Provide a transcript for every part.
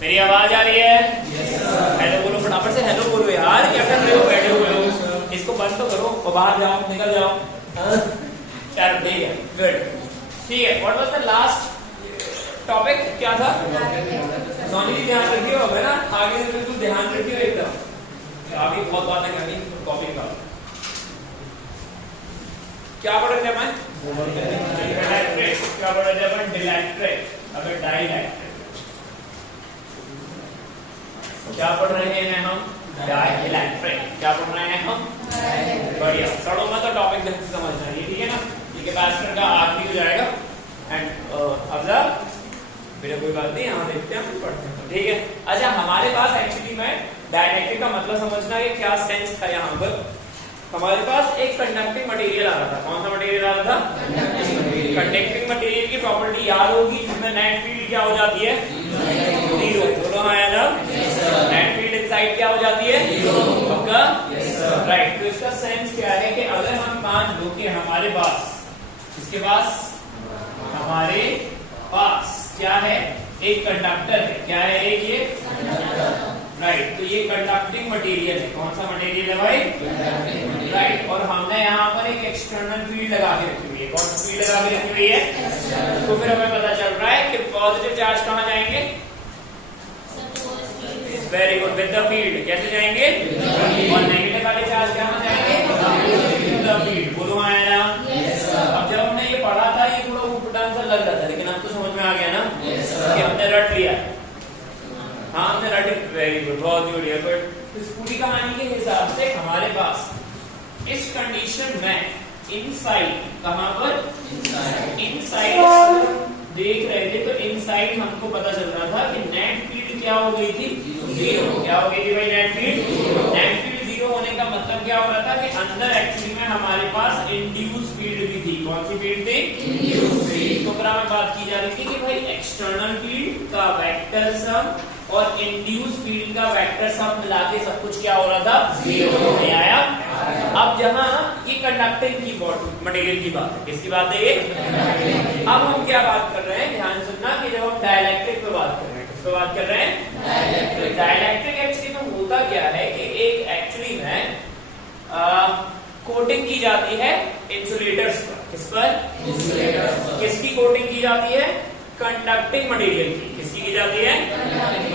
मेरी आवाज आ रही है? हेलो बोलो फटाफट से, हेलो बोलो यार, क्या कर रहे हो, बैठे हुए हो? इसको बंद तो करो और बाहर जाओ, निकल जाओ। चलो ठीक है, गुड, ठीक है। What was the last topic, क्या था? सोनी ध्यान रखियो, है ना, आगे से बिल्कुल ध्यान रखियो एकदम। अभी बहुत बातें करनी, कॉपी का क्या पढ़ रहे थे अपन? इलेक्ट्रिक। क्या पढ़ रहे थे अपन? डिलेक्ट्रिक। अगर डाइलेक्ट्रिक क्या पढ़ रहे हैं हम? डाइलेक्ट्रिक। क्या पढ़ रहे हैं हम? बढ़िया, सड़ो मत तो टॉपिक ढंग से समझना है, ठीक है ना। ये कैपेसिटर का आखिरी हो जाएगा एंड ऑब्जर्व, मेरा कोई बात नहीं, यहाँ देखते हैं, पढ़ते हैं, ठीक है। अच्छा, हमारे पास एक्चुअली में डाइलेक्ट्रिक का मतलब समझना है क्या सेंस था। यहाँ पर हमारे पास एक कंडक्टिंग मटेरियल आ रहा था। कौन सा मटेरियल आ रहा था? कंडक्टिंग मटेरियल की प्रॉपर्टी याद होगी, जिसमें नेट फील्ड क्या हो जाती है? जीरो। बोलो हाँ या ना? नेट फील्ड इनसाइड क्या हो जाती है? पक्का? राइट। तो इसका सेंस क्या है कि अगर हम मान लो कि हमारे पास, इसके पास, हमारे पास क्या है? एक कंडक्टर है। क्या है? एक ये राइट। तो ये कंडक्टिंग मटेरियल है। कौन सा मटेरियल है भाई? राइट। और हमने यहाँ पर एक एक्सटर्नल फील्ड लगा के रखी हुई है। कौन सी फील्ड लगा के रखी हुई है? तो फिर हमें पता चल रहा है कि पॉजिटिव चार्ज कहाँ जाएंगे? Very good, with the field. कैसे जाएंगे? और नेगेटिव वाले चार्ज कहाँ जाएंगे? With the field. बोलो हाँ या ना? अब जब हमने ये पढ़ा था, ये थोड़ा ऊट-पटांग सा लग रहा था, लेकिन अब तो समझ में आ गया ना कि हमने रट लिया। हाँ, हमने रट, वेरी गुड, बहुत बढ़िया। बट इस पूरी कहानी के हिसाब से हमारे पास इस कंडीशन में इनसाइड, कहां पर? इनसाइड देख रहे थे तो इनसाइड हमको पता चल रहा था कि नेट फील्ड क्या हो गई थी? जीरो। क्या हो गई थी भाई? Net field. Net field zero होने का मतलब क्या हो रहा था कि अंदर एक्चुअली में हमारे पास इंड्यूस फील्ड भी थी। कौन सी फील्ड थी? Induce field. तो फिर हमें बात की जा रही थी कि भाई एक्सटर्नल फील्ड का वेक्टर सम और इंड्यूस फील्ड का वेक्टर सम मिला के सब कुछ क्या हो रहा था? जीरो नहीं आया। अब जहां ये कंडक्टिंग की मटेरियल की बात है, किसकी बात है ये? अब हम क्या बात कर रहे हैं, ध्यान सुनना, कि जब हम डाइलेक्ट्रिक पे बात कर रहे हैं, किस पे बात कर रहे हैं? डाइलेक्ट्रिक एक्चुअली में होता क्या है कि एक एक्चुअली में कोटिंग की जाती है इंसुलेटर्स पर। किस पर? इंसुलेटर्स पर। किसकी कोटिंग की जाती है? कंडक्टिंग मटेरियल की। किसकी की जाती है?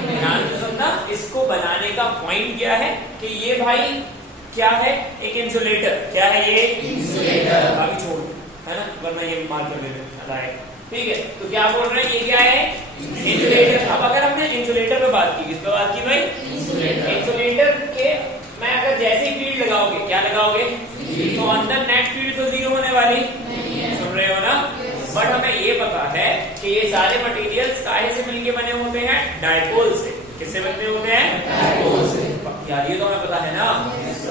ध्यान से सुनना, इसको बनाने का पॉइंट क्या है कि ये भाई क्या है? एक इंसुलेटर। क्या है ये? इंसुलेटर। अभी छोड़, है ना, वरना ये मार कर देते हैं, ठीक है। तो क्या बोल रहे हैं, ये क्या है? इंसुलेटर। अब अगर हमने इंसुलेटर पे बात की, किस पे बात की भाई? इंसुलेटर। इंसुलेटर के मैं अगर जैसे ही फील्ड लगाओगे, क्या लगाओगे? तो अंदर नेट फील्ड तो जीरो होने वाली, सुन रहे हो ना? बट हमें ये पता है कि ये सारे मटेरियल्स काहे से मिलके बने होते हैं? डाइपोल से। किससे बनते होते हैं? डाइपोल से। यार ये तो हमें पता है ना,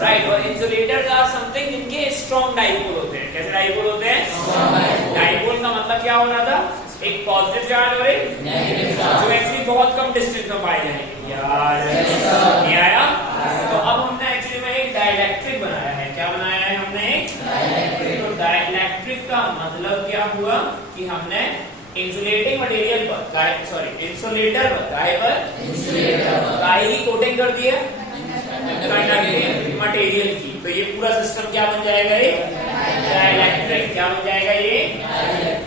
राइट। और इंसुलेटर्स आर समथिंग जिनके स्ट्रॉन्ग डाइपोल होते हैं। कैसे डाइपोल होते हैं? डाइपोल का मतलब क्या हो रहा था? एक पॉजिटिव चार्ज और एक नेगेटिव चार्ज, जो एक्चुअली बहुत कम डिस्टेंस में पाए जाएंगे। यार नहीं आया? तो अब हमने एक्चुअली में एक डाइलेक्ट्रिक बनाया है। क्या बनाया है हमने? डाइलेक्ट्रिक। तो डाइलेक्ट्रिक का मतलब क्या हुआ कि हमने इंसुलेटिंग मटेरियल पर, सॉरी इंसुलेटर पर, काय पर? इंसुलेटर पर काय की कोटिंग कर दी है कंडक्टिंग मटेरियल की। तो ये पूरा सिस्टम क्या बन जाएगा? ये डाइलेक्ट्रिक। क्या बन जाएगा ये?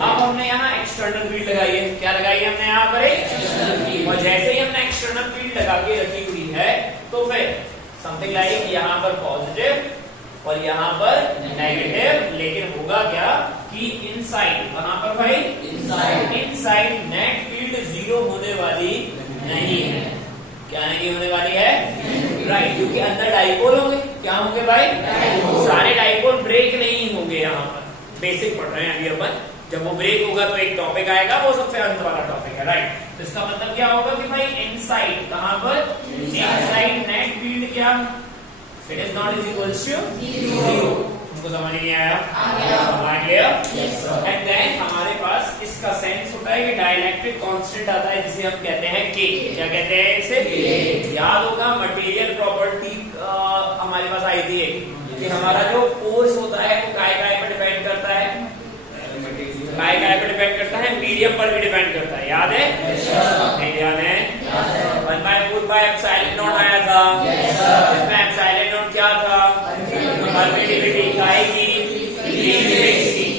अब हमने यहाँ एक्सटर्नल फील्ड लगाई है। क्या लगाई है हमने यहाँ पर? External field. और जैसे ही हमने एक्सटर्नल फील्ड लगा के रखी हुई है, तो फिर समथिंग लाइक यहाँ पर पॉजिटिव और यहाँ पर नेगेटिव। लेकिन होगा क्या कि इनसाइड, कहाँ पर भाई? इनसाइड नेट फील्ड जीरो होने वाली नहीं है। क्या नहीं होने वाली है? राइट, क्योंकि अंदर डाइपोल होंगे। क्या होंगे भाई? सारे डाइपोल ब्रेक नहीं होंगे। यहाँ पर बेसिक पढ़ रहे हैं अभी अपन, जब वो ब्रेक होगा तो एक टॉपिक आएगा, वो सबसे अंत वाला टॉपिक है, राइट। तो इसका मतलब क्या होगा कि भाई इनसाइड, कहां पर? इनसाइड नेट फील्ड क्या? It is not is equals to zero. तुमको समझ नहीं आया? आ गया। एंड देन हमारे पास इसका सेंस होता है कि डाइलेक्ट्रिक कांस्टेंट आता है, जिसे हम कहते हैं के। क्या कहते हैं इसे? याद होगा मटेरियल प्रॉपर्टी हमारे पास आई थी कि हमारा जो फोर्स होता है वो काय पर डिपेंड करता है? काय पर डिपेंड करता है? मीडियम पर भी डिपेंड करता है। याद है? नहीं याद है? बाय एप्सिलॉन नॉट आया था। इसमें एप्सिलॉन नॉट क्या था? परमिटिविटी काय की,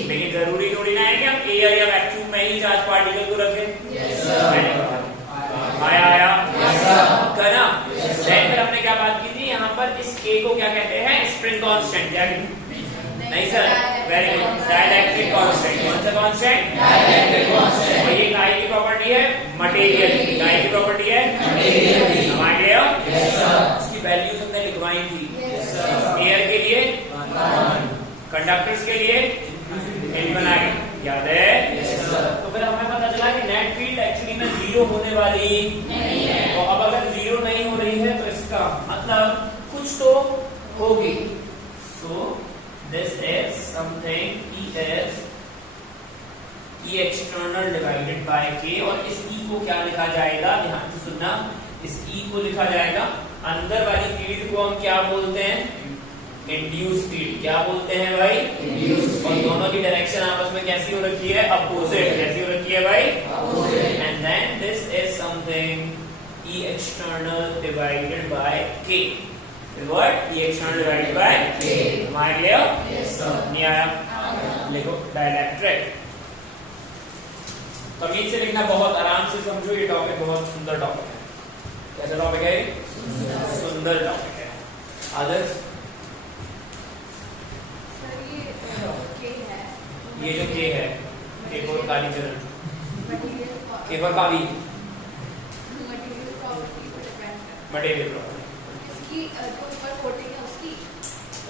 लेकिन जरूरी थोड़ी ना है कि हम एयर या वैक्यूम में ही चार्ज पार्टिकल को रखें। आया करा। देन फिर हमने क्या बात की थी, यहाँ पर इस के को क्या कहते हैं? Spring constant. क्या नहीं sir, very good, dielectric constant. कौन सा कांस्टेंट? Dielectric constant. और ये काय की प्रॉपर्टी है? मटेरियल की। काय की प्रॉपर्टी है? मटेरियल की। समझ गए हो? Yes sir. इसकी वैल्यूज हमने लिखवाई थी। Yes sir. एयर के लिए 1, कंडक्टर्स के लिए इनफिनिट। याद है? Yes sir. तो फिर हमें पता चला कि नेट फील्ड एक्चुअली में 0 होने वाली नहीं है। तो अब अगर 0 नहीं हो रही है तो इसका मतलब कुछ तो होगी। सो this is something E is E external divided by K। और इस E को क्या लिखा जाएगा? ध्यान से सुनना, इस E को लिखा जाएगा, अंदर वाली फील्ड को हम क्या बोलते हैं? Induce field. क्या बोलते हैं भाई? इंड्यूस। और दोनों की डायरेक्शन आपस में कैसी हो रखी है? अपोजिट। कैसी हो रखी है भाई? Opposite. And then this is something E external divided by K। what E external divided by K। हमारे लिए yes sir। नहीं आया? लिखो डाइलेक्ट्रिक। तमीज से लिखना, बहुत आराम से समझो। ये टॉपिक बहुत सुंदर टॉपिक है। कैसा टॉपिक है? सुंदर टॉपिक है। आदर्श सर ये जो के है, एक और काली चरण, एक और काली मटेरियल प्रॉपर्टी, इसकी जो ऊपर कोटिंग है उसकी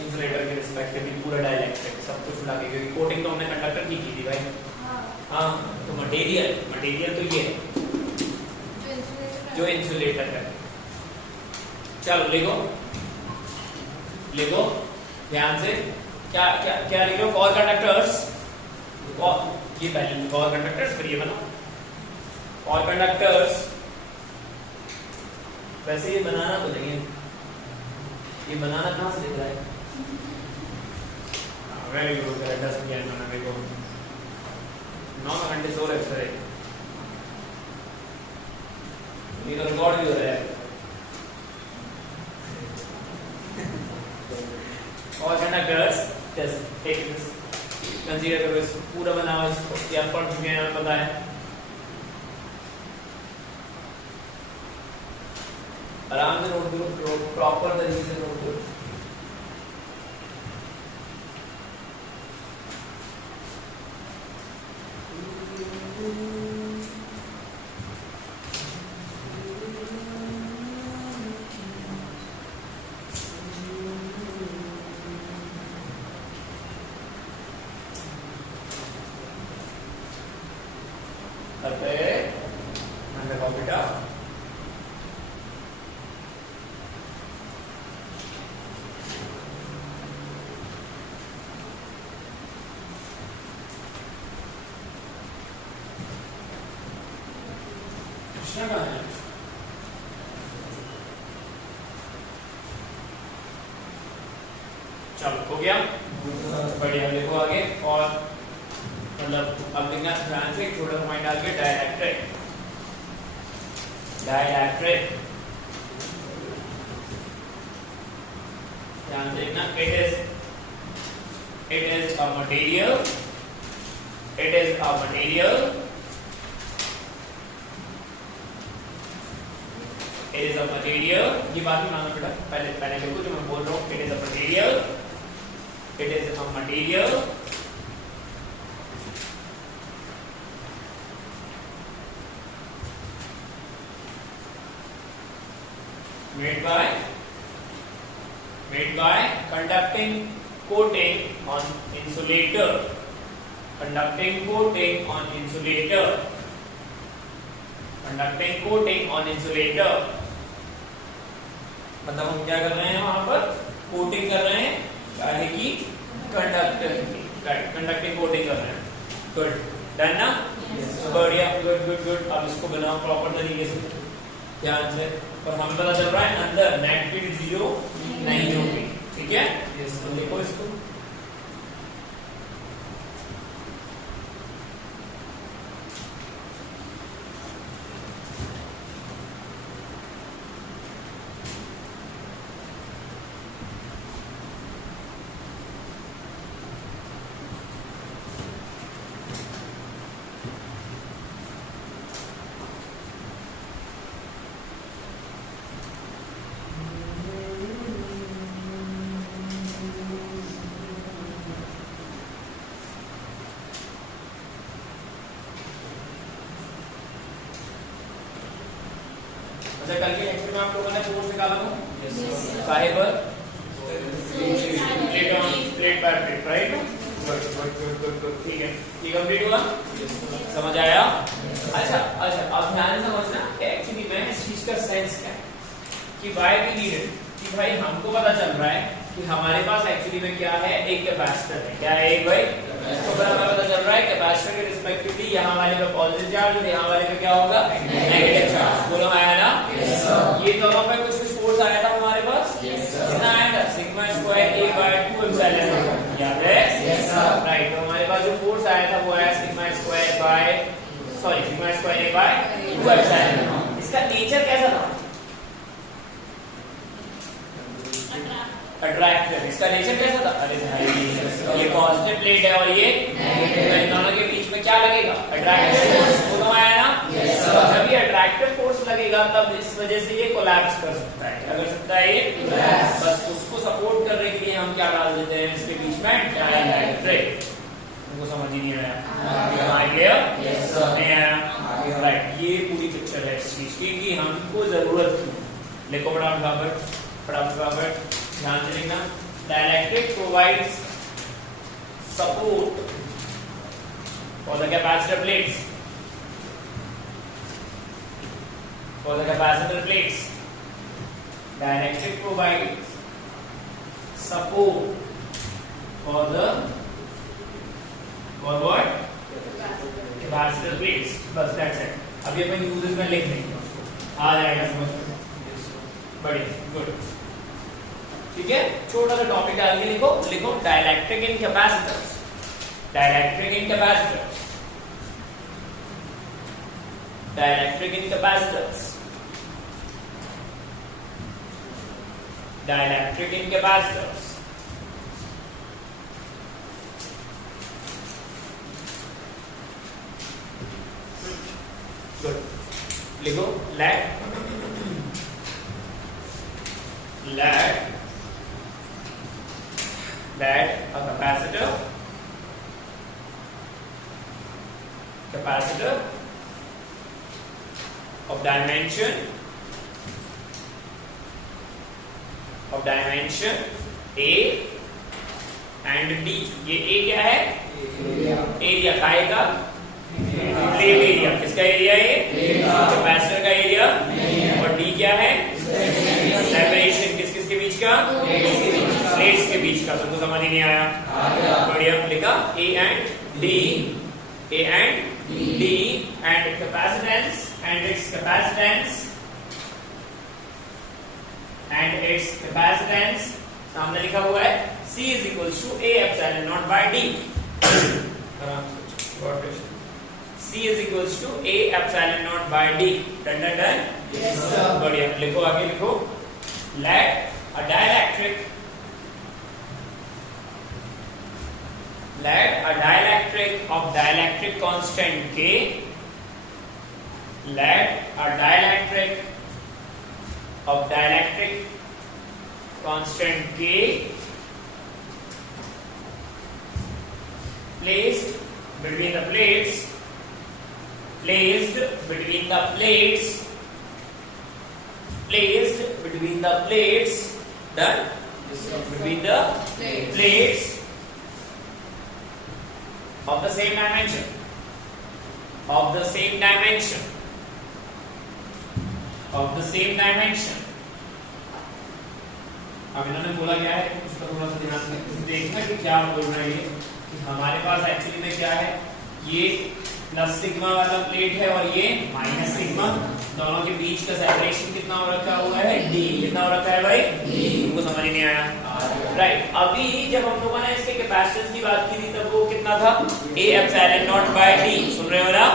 इंसुलेटर के रिस्पेक्टिवली पूरा डाइलेक्ट्रिक सब कुछ उड़ा के, क्योंकि कोटिंग तो हमने कंडक्टर की थी भाई। हाँ, तो मटेरियल तो ये है जो इंसुलेटर है। चलो लिखो ध्यान से। क्या क्या क्या लिखो? फॉर कंडक्टर्स, ये पहले फॉर कंडक्टर्स, फिर ये बनाओ फॉर कंडक्टर्स। वैसे ये बनाना तो नहीं है, ये बनाना कहाँ से दिख रहा है? वेरी गुड, 10 ज्ञान बनाने को 9 घंटे सो रहे थे। ये तो रिकॉर्ड भी हो रहा है। और conductors just take this, consider करो इसको, पूरा बना हुआ इसको, ये आप पढ़ चुके हैं, हमें पता है। आराम से नोट करो, प्रॉपर तरीके से नोट करो। बेटा चलो हो गया, बढ़िया। लिखो आगे। और मतलब अब लिखना ध्यान से, छोटा पॉइंट आगे, डाइलेक्ट्रिक। ध्यान से लिखना, it is a material, it is a material, it is a material। ये बात भी मानो बेटा, पहले देखो जो मैं बोल रहा हूँ, it is a material, it is a material made by conducting coating on insulator, conducting coating on insulator, conducting coating on insulator। मतलब हम क्या कर रहे हैं, वहां पर कोटिंग कर रहे हैं, काहे की? कंडक्टर की, कंडक्टिंग कोटिंग कर रहे हैं। गुड, डन ना? बढ़िया, गुड गुड गुड। अब इसको बनाओ प्रॉपर तरीके से, ध्यान से। और हमें पता चल रहा है अंदर नेट फील्ड 0 नहीं होगी, ठीक है? तो देखो इसको, अच्छा कल के लेक्चर में आप लोगों ने फोर्स निकाला था काहे पर plate on plate by plate right ठीक है ये कंप्लीट हुआ समझ आया अच्छा अब ध्यान से समझना एक्चुअली में इस चीज का सेंस क्या है कि व्हाई वी नीड कि भाई हमको पता चल रहा है कि हमारे पास एक्चुअली में क्या है एक कैपेसिटर है क्या है एक भाई तो फिर हमें पता चल रहा है कैपेसिटर के रिस्पेक्टिवली यहाँ वाले पे पॉजिटिव चार्ज और यहाँ वाले पे क्या होगा नेगेटिव चार्ज बोलो आया ना ये दोनों पे कुछ फोर्स आया था हमारे पास कितना आया था sigma square a by 2 epsilon याद है राइट तो हमारे पास जो फोर्स आया था वो आया sigma square a by 2 epsilon इसका नेचर कैसा था अट्रैक्टिव इसका नेचर कैसा था अरे भाई ये पॉजिटिव प्लेट है और ये नेगेटिव है इन दोनों के बीच में क्या लगेगा अट्रैक्टिव फोर्स दोनों आया ना जब ये अट्रैक्टिव फोर्स लगेगा तब इस वजह से ये कोलैप्स कर सकता है क्या कर सकता है ये बस उसको सपोर्ट करने के लिए हम क्या डाल देते हैं इसके बीच में डाइलेक्ट्रिक तुमको समझ ही नहीं आया क्लियर नहीं आया राइट ये पूरी पिक्चर है इस चीज की कि हमको जरूरत क्यों लिखो फटाफट ध्यान से लिखना dielectric provides support for the capacitor plates dielectric provides support for what capacitor plates बस दैट्स इट अभी अपन यूजेस में लिख देंगे उसको आ जाएगा समझ में बढ़िया गुड ठीक है छोटा सा टॉपिक डाल के लिखो डाइलेक्ट्रिक इन कैपेसिटर्स डाइलेक्ट्रिक इन कैपेसिटर्स डाइलेक्ट्रिक इन कैपेसिटर्स डाइलेक्ट्रिक इन कैपेसिटर्स गुड लिखो let a capacitor of dimension A and D ये A क्या है एरिया खाएगा प्लेट एरिया किसका एरिया है कैपेसिटर का एरिया और डी क्या है सेपरेशन किस के बीच का प्लेट्स के बीच का तुमको समझ ही नहीं आया बढ़िया लिखा A and D and capacitance and it's capacitance सामने लिखा हुआ है C is equals to A epsilon naught by D C is equals to A epsilon naught by D done yes sir बढ़िया लिखो आगे लिखो let a dielectric of dielectric constant K placed between the plates done between the plates of the same dimension अब इन्होंने बोला क्या है उसका थोड़ा सा ध्यान देखना कि क्या बोल रहा है ये कि हमारे पास एक्चुअली में क्या है ये प्लस सिग्मा वाला प्लेट है और ये माइनस सिग्मा दोनों के बीच का सेपरेशन कितना हो रखा हुआ है d कितना हो रखा है भाई तुमको समझ नहीं आया राइट अभी जब हम लोगों ने इसके कैपेसिटेंस की बात की थी तब वो कितना था A epsilon naught by D सुन रहे हो ना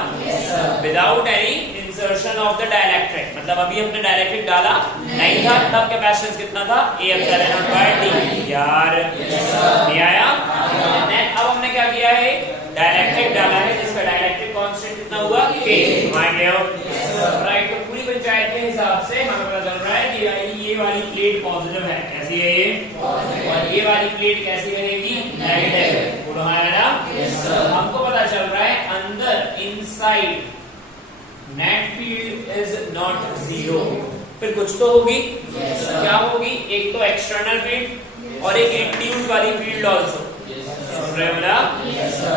without any insertion of the dielectric मतलब अभी हमने डाइलेक्ट्रिक डाला नहीं था तब कैपेसिटेंस कितना था A epsilon naught by D यार नहीं आया अब हमने क्या किया है डाइलेक्ट्रिक डाला है जिसका डाइलेक्ट्रिक कांस्टेंट कितना हुआ K मान लिया राइट तो पूरी पंचायत के हिसाब से हमें पता चल रहा है कि ये वाली प्लेट पॉजिटिव है कैसी है ये और ये वाली प्लेट कैसी रहेगी नेगेटिव बोलो हाँ ना हमको पता चल रहा है अंदर inside net field is not zero फिर कुछ तो होगी। क्या होगी? एक तो एक्सटर्नल फील्ड और एक इंड्यूस वाली फील्ड ऑल्सो।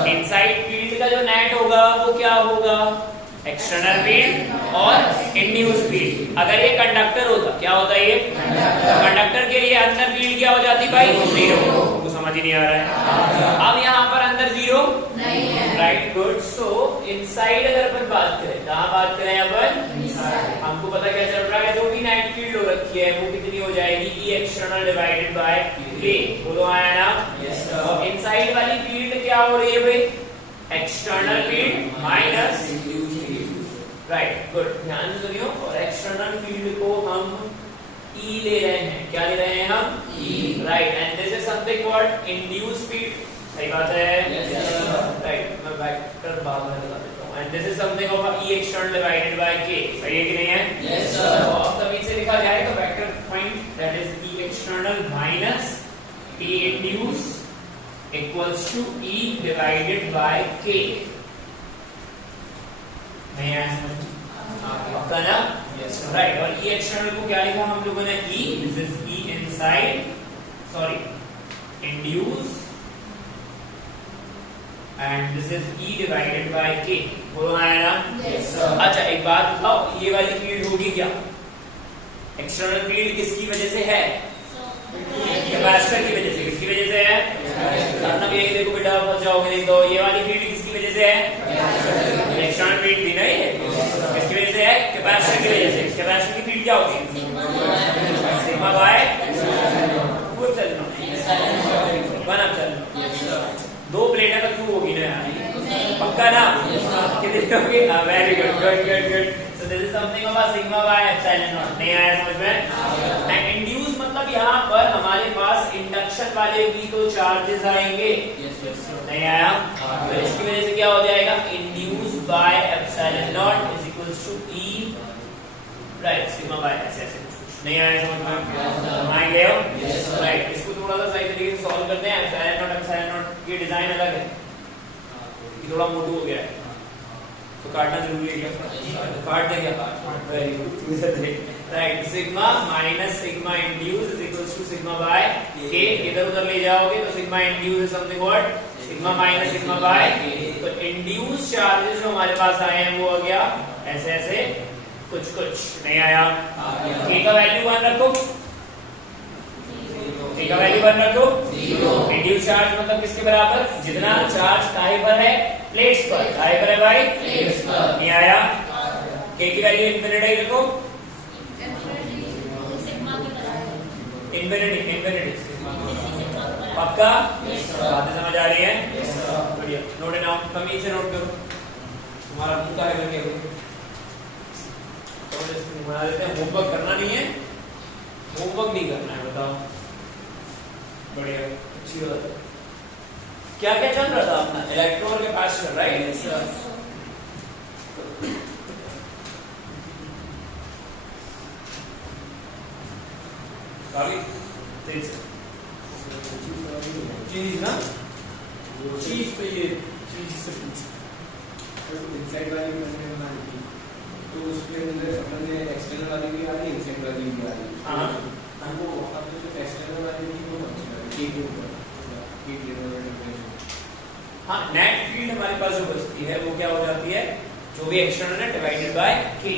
इनसाइड फील्ड का जो नेट होगा वो क्या होगा? एक्सटर्नल फील्ड और इंड्यूस फील्ड। अगर ये कंडक्टर होता, क्या होता है ये? कंडक्टर के लिए अंदर फील्ड क्या हो जाती भाई? 0। तो समझ ही नहीं आ रहा है। अब यहाँ पर अंदर 0 नहीं है। Right, good. सो इनसाइड अगर अपन बात करें, कहाँ बात करें अपन? हमको पता क्या चल रहा है? जो भी नेट फील्ड हो रखी है वो कितनी हो जाएगी? ई एक्सटर्नल डिवाइडेड बाय के। बोलो आया ना? और इनसाइड वाली फील्ड क्या हो रही है भाई? External field minus. Right, good. ध्यान से सुनियो। और एक्सटर्नल फील्ड को हम E ले रहे हैं। क्या ले रहे हैं हम? E। Right, and this is something called induce field. सही बात है? राइट, मैं वेक्टर बाद में बता देता हूं। And this is something of E external divided by K। सही है कि नहीं है? Yes sir. तो अब तभी से लिखा जाए तो vector point that is E external minus K induce equals to E divided by K। नहीं है समझ? पक्का ना? Yes right. और E एक्सटर्नल को क्या लिखा हम लोगों ने? E, this is E inside, sorry, induce, and this is E divided by K। बोलो है ना? Yes sir. अच्छा, एक बात बताओ, ये वाली फील्ड होगी क्या? एक्सटर्नल फील्ड किसकी वजह से है? कैपेसिटर की वजह से। किसकी वजह से है? मतलब ये देखो बेटा, पहुंच जाओगे नहीं तो ये वाली फील्ड किसकी वजह से है? एक्सटर्नल फील्ड भी नहीं है। किसकी वजह से है? कैपेसिटर की वजह से। कैपेसिटर की फील्ड क्या होती है? सिग्मा बाय वो चलना 1 अब चलना। 2 प्लेटें तो क्यों होगी ना यार? पक्का ना? कितनी होगी? Very good, good good good. So this is something of sigma by epsilon not. नहीं आया समझ में? एंड इंड्यूस मतलब यहाँ पर हमारे पास इंडक्शन वाले भी तो चार्जेस आएंगे। नहीं आया? तो इसकी वजह से क्या हो जाएगा? Induce by epsilon naught is equals to E, right, sigma by ऐसे ऐसे। नहीं आया समझ में? मान गए हो? राइट, इसको थोड़ा सा सही तरीके से सॉल्व करते हैं। एप्सिलॉन नॉट ये डिजाइन अलग है, ये थोड़ा मोटू हो गया है तो काटना जरूरी है क्या? काट दे क्या? Very good. Right, sigma minus sigma induce is equals to sigma by K। इधर उधर ले जाओगे तो sigma induce is something what? Sigma minus sigma by K। तो इंड्यूस चार्जेस जो हमारे पास आए हैं वो आ गया ऐसे ऐसे कुछ कुछ। नहीं आया? K का वैल्यू 1 रखो। K का वैल्यू 1 रखो। इंड्यूस चार्ज मतलब किसके बराबर? जितना चार्ज काहे पर है? प्लेट्स पर। काहे पर है भाई? प्लेट्स पर। नहीं आया? K की वैल्यू इंफिनिटी रखो। Infinity, infinity. पक्का? बातें समझ आ रही है? बढ़िया। नोट इट डाउन, तमीज से नोट करो। तुम्हारा मुंह का है करके बना देते हैं। होमवर्क करना नहीं है, होमवर्क नहीं करना है। बताओ, बढ़िया, अच्छी बात है। क्या क्या चल रहा था अपना? इलेक्ट्रॉन के पास चल रहा है। चीज ना, चीज पे ये चीज से इनसाइड वाली मैंने बनाई थी तो उसके अंदर अपने एक्सटर्नल वाली भी आ रही है, इनसाइड वाली भी आ रही है। हाँ, हमको अब जो एक्सटर्नल वाली थी वो ठीक है। हाँ, नेट फील्ड हमारे पास जो बचती है वो क्या हो जाती है? जो भी एक्सटर्नल है डिवाइडेड बाय K।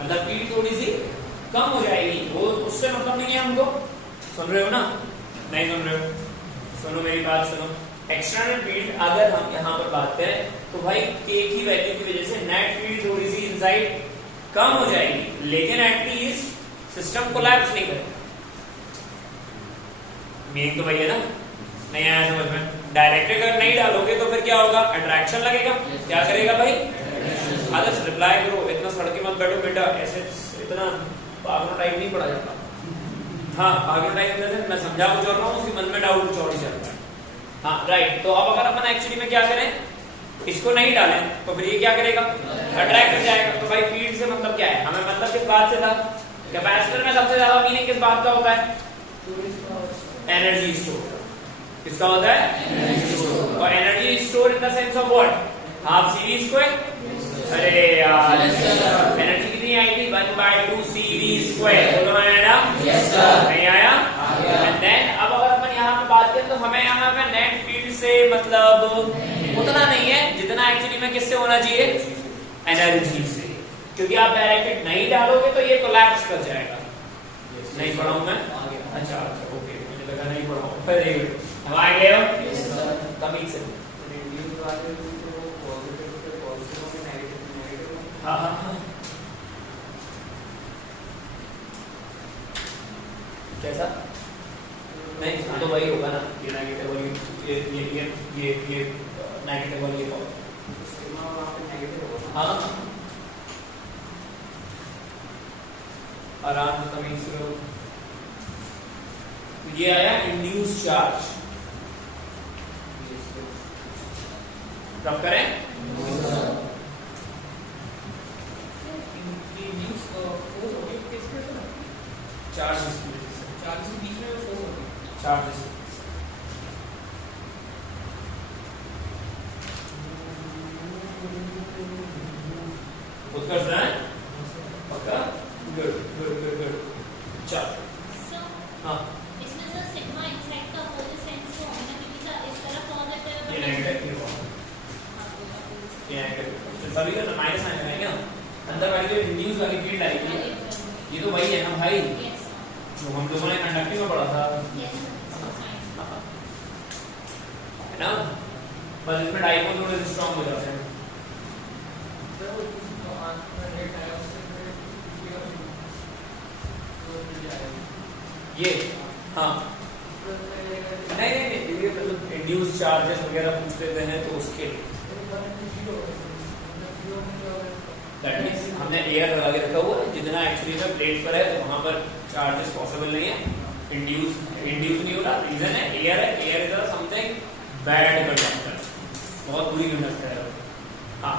मतलब फील्ड थोड़ी सी कम हो जाएगी, वो उससे मतलब नहीं है हमको। सुन रहे हो ना? नहीं सुन रहे हो? सुनो मेरी बात सुनो। एक्सटर्नल फील्ड अगर हम यहाँ पर बात करें तो भाई K की वैल्यू की वजह से नेट फील्ड थोड़ी सी इनसाइड कम हो जाएगी, लेकिन एटलीस्ट सिस्टम कोलैप्स नहीं करेगा। मीनिंग तो वही है ना? नहीं आया समझ में? डायरेक्ट अगर नहीं डालोगे तो फिर क्या होगा? अट्रैक्शन लगेगा। क्या करेगा भाई? आदर्श रिप्लाई करो, इतना सड़के मत बैठो बेटा। ऐसे इतना पागल टाइप नहीं पढ़ा जाता। हाँ, पागल टाइप में मैं समझा कुछ और रहा हूँ, उसके मन में डाउट कुछ और ही चल रहा है। हाँ राइट। तो अब अगर अपन एक्चुअली में क्या करें, इसको नहीं डालें तो फिर ये क्या करेगा? अट्रैक्ट कर जाएगा। तो भाई फील्ड से मतलब क्या है? हमें मतलब किस बात से था? कैपेसिटर में सबसे ज्यादा मीनिंग किस बात का होता है? Energy store. किसका होता है? Energy store. और energy store in the sense of what? Half CV square. अरे यार, एनर्जी कितनी आई थी 1/2 CV², बोलो आया ना? Yes sir. नहीं आया? एंड देन अब अगर अपन यहाँ पे बात करें तो हमें यहाँ पे नेट फील्ड से मतलब उतना नहीं है जितना एक्चुअली में किससे होना चाहिए, एनर्जी से, क्योंकि आप डायरेक्टेड नहीं डालोगे तो ये कोलैप्स कर जाएगा। नहीं पढ़ाऊं मैं? अच्छा ओके, मुझे लगा नहीं पढ़ाऊं। वेरी गुड, हम आ गए हो? कमिंग से हाँ हाँ हाँ। कैसा? नहीं तो वही होगा ना, ये नेगेटिव वाली, ये नेगेटिव वाली हाँ आराम से तमीज से करो। ये आया इंड्यूस चार्ज, कब करें? चार्जेस उत्कर्ष है पक्का? Good good good good. चल हाँ इसमें सर सिग्मा इनसाइड का होल सेंस को होना क्योंकि सर इस तरफ कौन रहता है ये नेगेटिव ये नेगेटिव सभी का माइनस साइन है क्या? अंदर वाली जो इंड्यूस वाली फील्ड आएगी ये तो वही है ना भाई जो हम लोगों ने कंडक्टिंग में पढ़ा था, है ना? बस इसमें डाइपोल थोड़े स्ट्रांग हो जाते हैं। ये हाँ नहीं नहीं नहीं ये मतलब इंड्यूस चार्जेस वगैरह पूछ लेते हैं तो उसके लिए दैट मींस हमने एयर लगा के रखा हुआ है, जितना एक्चुअली में प्लेट पर है तो वहां पर चार्जेस पॉसिबल नहीं है। इंड्यूस नहीं हो रहा, रीजन है एयर है। Air is something bad conductor, बहुत बुरी कंडक्टर है। हाँ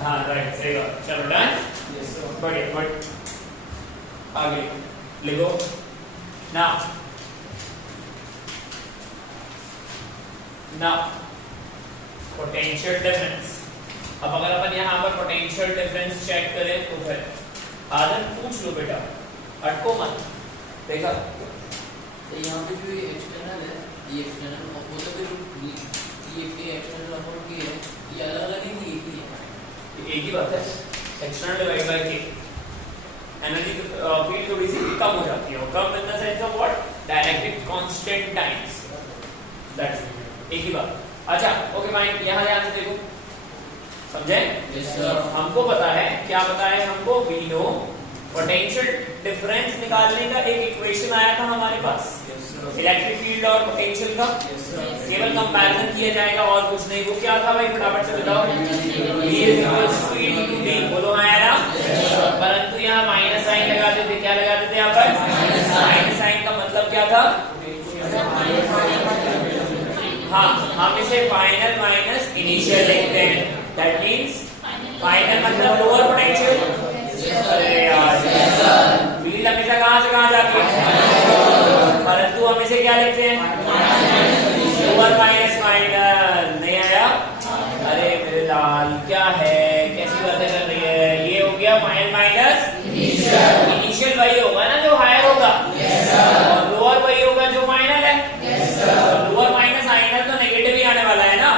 हाँ राइट, सही बात। चलो डन, बढ़िया बट आगे लिखो ना पोटेंशियल डिफरेंस। अब अगर अपन यहाँ पर पोटेंशियल डिफरेंस चेक करें तो फिर आदम पूछ लो बेटा, अटको मत। देखा तो यहाँ पे जो ये एक्सटर्नल है, ये एक्सटर्नल वो तो फिर ये एक्सटर्नल और ये है, ये अलग अलग नहीं, एक ही है। एक ही बात है, external divide by K energy field थोड़ी सी कम हो जाती है, और कम in the sense of what, directed constant times, that's एक ही बात। अच्छा ओके फाइन, यहाँ ध्यान से देखो, समझे? Yes sir. हमको पता है, क्या पता है हमको? वी नो पोटेंशियल डिफरेंस निकालने का एक इक्वेशन आया था हमारे पास, इलेक्ट्रिक फील्ड और पोटेंशियल का। केवल कंपैरिजन किया जाएगा और कुछ नहीं। वो क्या था भाई, फटाफट से बताओ। V is equals to E to D, बोलो आया ना? परंतु यहाँ माइनस साइन लगा देते, क्या लगा देते यहाँ पर? माइनस साइन का मतलब क्या था? हाँ, हम इसे फाइनल माइनस इनिशियल लिखते हैं। दैट मींस फाइनल मतलब लोअर पोटेंशियल। अरे यार फील्ड हमेशा कहाँ से कहाँ जाती है, परंतु हम इसे क्या लिखते हैं? Lower minus final. नहीं आया? अरे मेरे लाल क्या है, कैसी बातें कर रही है? ये हो गया फाइनल माइनस इनिशियल, वही होगा ना जो हायर होगा, और लोअर वही होगा जो फाइनल है। लोअर माइनस फाइनल तो नेगेटिव ही आने वाला है ना।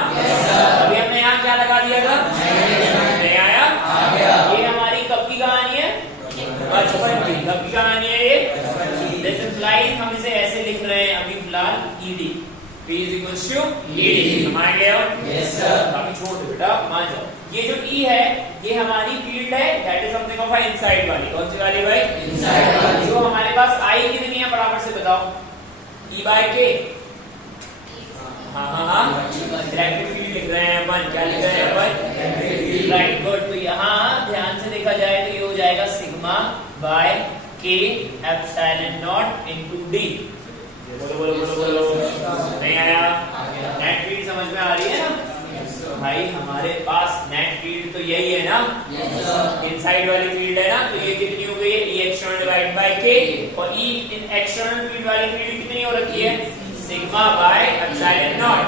अभी हमने यहाँ क्या लगा दिया था? नहीं आया? ये हमारी कब की कहानी है? बचपन की। कब की कहानी है ये? दिस इंप्लाइज हम इसे ऐसे लिख रहे हैं अभी फिलहाल, ED P is equals to ED। समझ गए हो? Yes sir. अभी छोड़ दो बेटा, मान जाओ। ये जो E है ये हमारी फील्ड है, that is something of inside वाली। कौन सी वाली भाई? इनसाइड वाली। जो हमारे पास I कितनी है फटाफट से बताओ? E by K। हाँ हाँ हाँ, इलेक्ट्रिक फील्ड लिख रहे हैं अपन। क्या लिख रहे हैं अपन? Right, good. तो यहाँ ध्यान से देखा जाए तो ये हो जाएगा sigma by K epsilon not into D। बोलो बोलो बोलो बोलो, नहीं आया? नेट फील्ड समझ में आ रही है ना भाई? हमारे पास नेट फील्ड तो यही है ना, इनसाइड वाली फील्ड है ना। तो ये कितनी हो गई है? E external divide by K, और E इन एक्सटर्नल फील्ड वाली फील्ड कितनी हो रखी है? Sigma by epsilon naught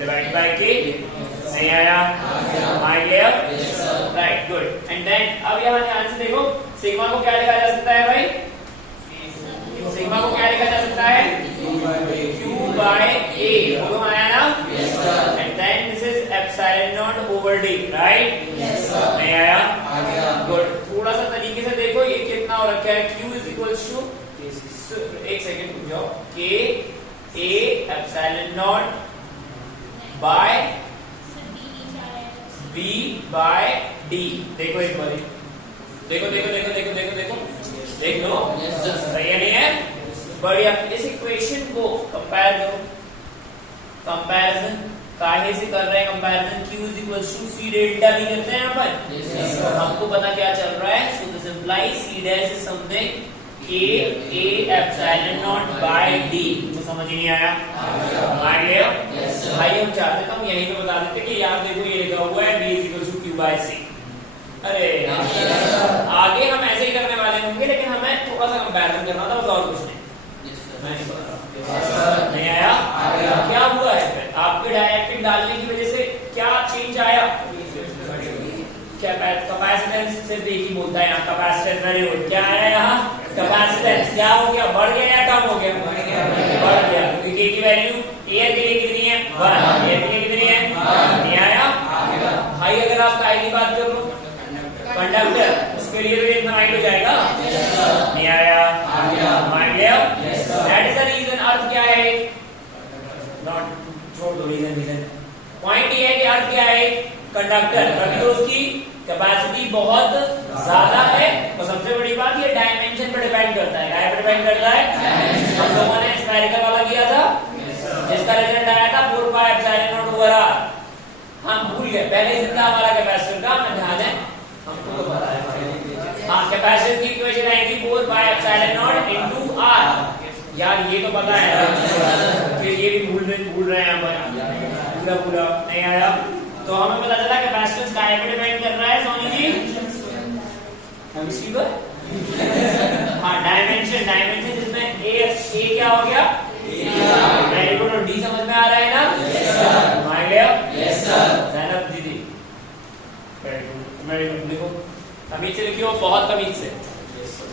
divide by K। नहीं आया? Mind clear? Right good and then अब यहाँ ध्यान से देखो सिग्मा को क्या लिखा जा सकता है भाई सिग्मा को क्या लिखा जा सकता है Q by A बोलो आया ना and then this is epsilon naught over D right नहीं आया गुड थोड़ा सा तरीके से देखो ये कितना हो रखा है Q is equals to एक सेकंड रुक जाओ K A epsilon not by B by D देखो एक बार देखो देखो देखो देखो देखो देखो देख लो सही है नहीं है बढ़िया इस इक्वेशन को कंपेयर करो कंपैरिजन काहे से कर रहे हैं comparison Q is equals to C delta भी करते हैं यहाँ पर हमको पता क्या चल रहा है so this implies C dash is something K A epsilon naught by D तो समझ ही नहीं आया मान लिया भाई हम चाहते थे हम यहीं पे बता देते कि यार देखो ये लिखा हुआ है D is equals to Q by C अरे आगे हम ऐसे ही करने वाले होंगे लेकिन हमें थोड़ा सा कंपैरिजन करना था बस और कुछ नहीं आया क्या हुआ है फिर आपके डायरेक्टिक डालने की वजह से क्या चेंज आया कैपेसिटेंस सिर्फ एक ही बोलता है यहाँ कैपेसिटेंस नहीं हो क्या आया यहाँ कैपेसिटेंस क्या हो गया बढ़ गया या कम हो गया बढ़ गया क्योंकि K की वैल्यू A के लिए कितनी है 1 A के लिए कितनी है नहीं आया भाई अगर आप काय की बात करो कंडक्टर उसके लिए तो इनफाइनाइट हो जाएगा नहीं आया मान लिया दैट इज द रीजन अर्थ क्या है नॉट छोड़ दो रीजन पॉइंट ये है कि अर्थ क्या है कंडक्टर कभी तो उसकी कैपेसिटी बहुत ज्यादा है और सबसे बड़ी बात ये डायमेंशन पर डिपेंड करता है क्या पर डिपेंड करता है हम लोगों ने स्फेरिकल वाला किया था जिसका रिजल्ट आया था 4 pi epsilon naught over r हम भूल गए पहले जितना हमारा कैपेसिटर का हमें ध्यान है हमको तो पता है हां कैपेसिटर की इक्वेशन आएगी 4 pi epsilon not into r यार ये तो पता है कि ये भी भूल रहे हैं हम पूरा नहीं आया तो हमें पता चला कैपेसिटेंस काय पे डिपेंड कर रहा है सोनी जी केमिस्ट्री पर हां डायमेंशन जिसमें a क्या हो गया वेरी गुड और d समझ में आ रहा है ना यस सर मान लिया यस सर जैनब दीदी वेरी गुड देखो तमीज से लिखियो बहुत तमीज से यस सर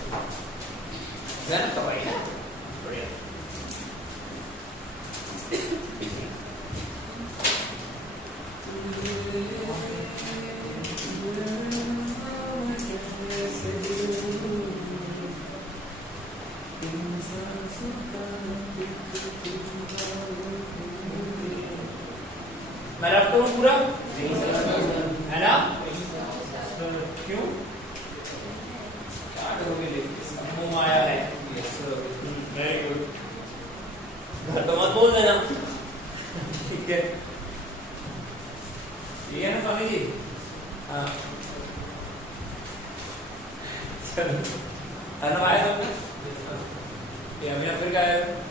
जैनब का भाई है बढ़िया मैं रखता हूँ पूरा है ना क्यों क्या करोगे मुंह आया है वेरी गुड घर तो मत बोल देना ठीक है ये है ना स्वामी जी हाँ चलो धन्यवाद सबको ये अभी फिर क्या है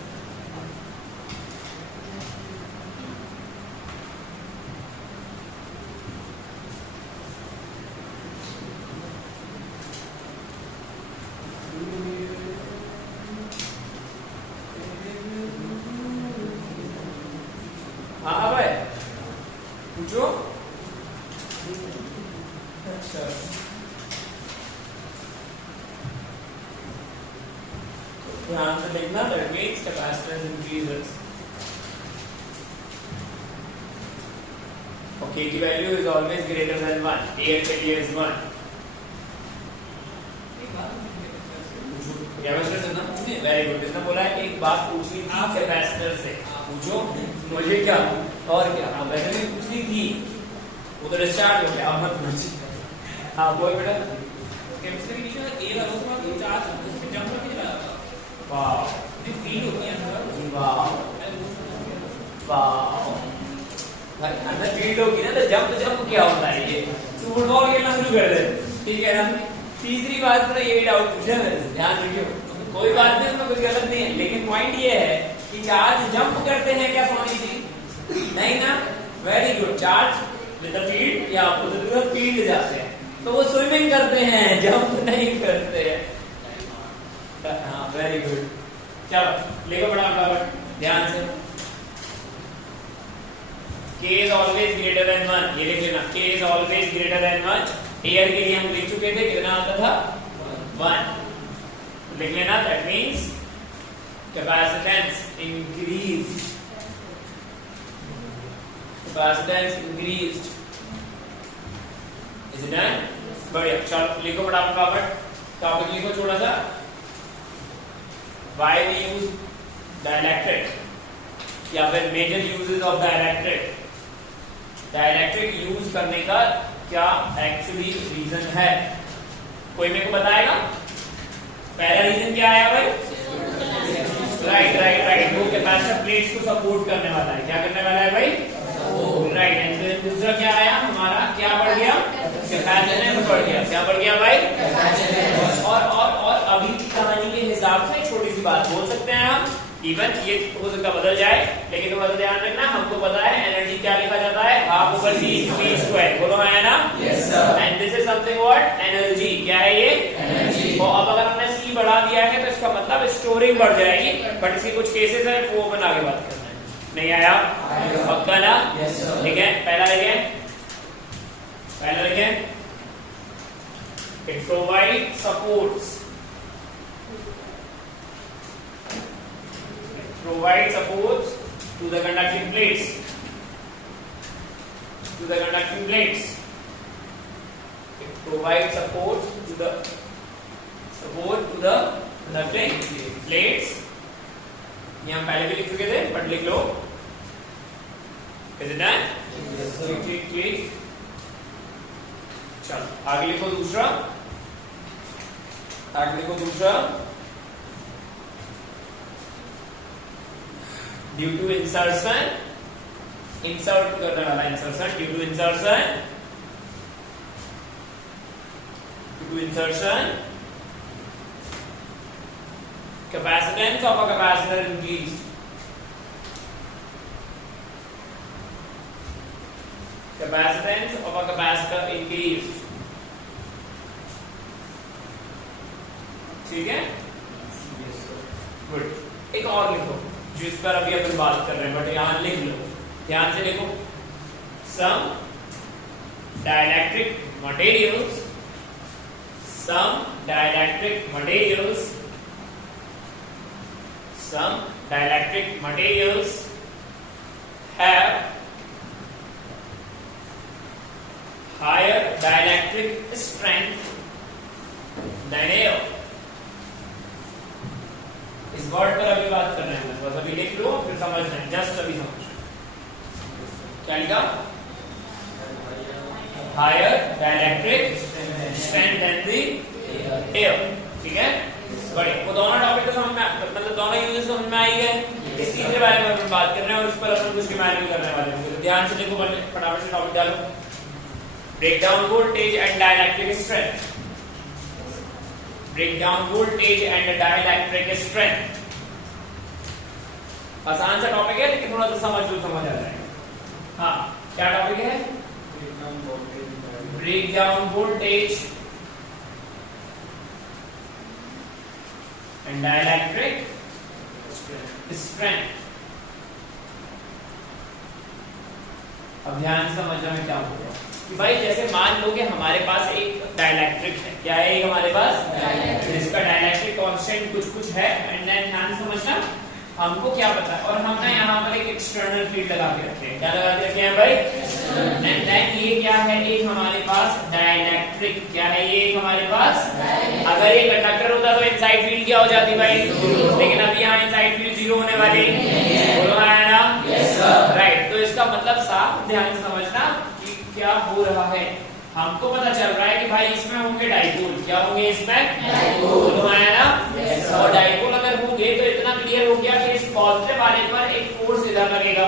हाँ भाई पूछो अच्छा ध्यान से देखना that means capacitance increases okay की value is always greater than 1 A के लिए is 1 कैपेसिटर से ना वेरी गुड इसने बोला है एक बात पूछनी थी कैपेसिटर से पूछो मुझे क्या और क्या हाँ वैसे भी पूछनी थी वो तो डिस्चार्ज हो गया अब मत पूछिए हाँ बोल बेटा केमिस्ट्री की नीचे ए वालों को चार्ज उसमें जंप नहीं रहा वाह ये फील होती है वाह वाह भाई अंदर फील्ड होगी ना तो जंप क्या होता है ये तो फुटबॉल खेलना शुरू कर दे ठीक है ना तीसरी बात तो ये डाउट पूछा मेरे से ध्यान रखियो कोई बात नहीं उसमें कुछ गलत नहीं है लेकिन पॉइंट ये है कि चार्ज जंप करते हैं क्या सोनी जी नहीं ना very good charge with the field या अपोजिट द फील्ड जाते हैं तो वो स्विमिंग करते हैं जंप नहीं करते हैं हाँ वेरी गुड चलो लेको बड़ा फटाफट ध्यान से K is always greater than 1 ये लिख लेना K is always greater than 1 air के लिए हम लिख चुके थे, कितना आता था 1, लिख लेना, that means capacitance increased, capacitance increased. Is it done? बढ़िया, चलो लिखो फटाफट टॉपिक लिखो थोड़ा सा। Why we use dielectric, या फिर major uses of dielectric, dielectric use करने का क्या एक्चुअली रीजन है, कोई मेरे को बताएगा? पहला रीजन क्या आया भाई? राइट, वो कैपेसिटर प्लेट्स को सपोर्ट करने वाला है, क्या करने वाला है भाई? राइट। एंड दूसरा क्या आया हमारा, क्या बढ़ गया? कैपेसिटेंस बढ़ गया, क्या बढ़ गया भाई? और अभी की कहानी के हिसाब से छोटी सी बात बोल सकते हैं हम, इवन ये हो सकता बदल जाए, लेकिन थोड़ा सा ध्यान रखना, हमको पता है एनर्जी क्या लिखा जाता है, हाफ ओवर सी स्क्वायर, बोलो है ना? Yes sir. And this is something what? Energy. क्या है ये? एनर्जी। तो अब अगर हमने सी बढ़ा दिया है तो इसका मतलब स्टोरिंग बढ़ जाएगी, बट इसके कुछ केसेस है वो अपन आगे बात करना है। नहीं आया? पक्का ना? Yes sir. ठीक है, पहला लिखें, it provide supports, provide supports to the conducting plates, it provides support to the conducting plates। ये हम पहले भी लिख चुके थे, बट लिख लो। Is it done? Yes sir। ठीक। चलो आगे लिखो दूसरा, ड्यू टू इंसर्शन, इंसर्ट करने वाला insertion, due to insertion capacitance of a capacitor increased, capacitance of a capacitor increased. ठीक है, गुड। एक और लिखो जिस पर अभी अपन बात कर रहे हैं, बट यहां लिख लो, ध्यान से लिखो, some dielectric materials have higher dielectric strength than air। इस वर्ड पर अभी बात कर रहे हैं, बस अभी लिख लो फिर समझ रहे हैं, जस्ट अभी समझ। क्या लिखा? Higher dielectric strength then the air. ठीक है, बढ़िया। वो दोनों टॉपिक तो समझ में, मतलब दोनों यूजेस समझ में आ ही गए। इस चीज के बारे में अपन बात कर रहे हैं और उस पर अपन कुछ रिमाइंड करने वाले हैं, तो ध्यान से लिखो, फटाफट से टॉपिक डालो। Break down voltage and dielectric strength, break down voltage and dielectric strength। आसान सा टॉपिक है, लेकिन थोड़ा सा समझ आ जाएगा। हाँ, क्या टॉपिक है? Break down voltage and dielectric strength. अब ध्यान से समझना में क्या होगा कि भाई जैसे मान लो कि हमारे पास एक डाइलेक्ट्रिक है, क्या है एक हमारे पास? जिसका डाइलेक्ट्रिक कांस्टेंट कुछ है, एंड देन ध्यान समझना, हमको क्या पता है, और हमने यहाँ पर एक एक्सटर्नल फील्ड लगा के रखे हैं। क्या लगा के रखे हैं भाई? एंड देन ये क्या है, एक हमारे पास डाइलेक्ट्रिक, क्या है ये एक हमारे पास? अगर ये कंडक्टर होता तो इनसाइड फील्ड क्या हो जाती भाई? लेकिन अभी यहाँ इनसाइड फील्ड 0 होने वाली, बोलो है ना? राइट। तो इसका मतलब साफ ध्यान से समझना क्या हो रहा है, हमको पता चल रहा है कि भाई इसमें होंगे डाइपोल। क्या होंगे इसमें? डाइपोल है ना? और डाइपोल अगर होंगे तो इतना क्लियर हो गया कि इस पॉजिटिव वाले पर एक फोर्स इधर लगेगा,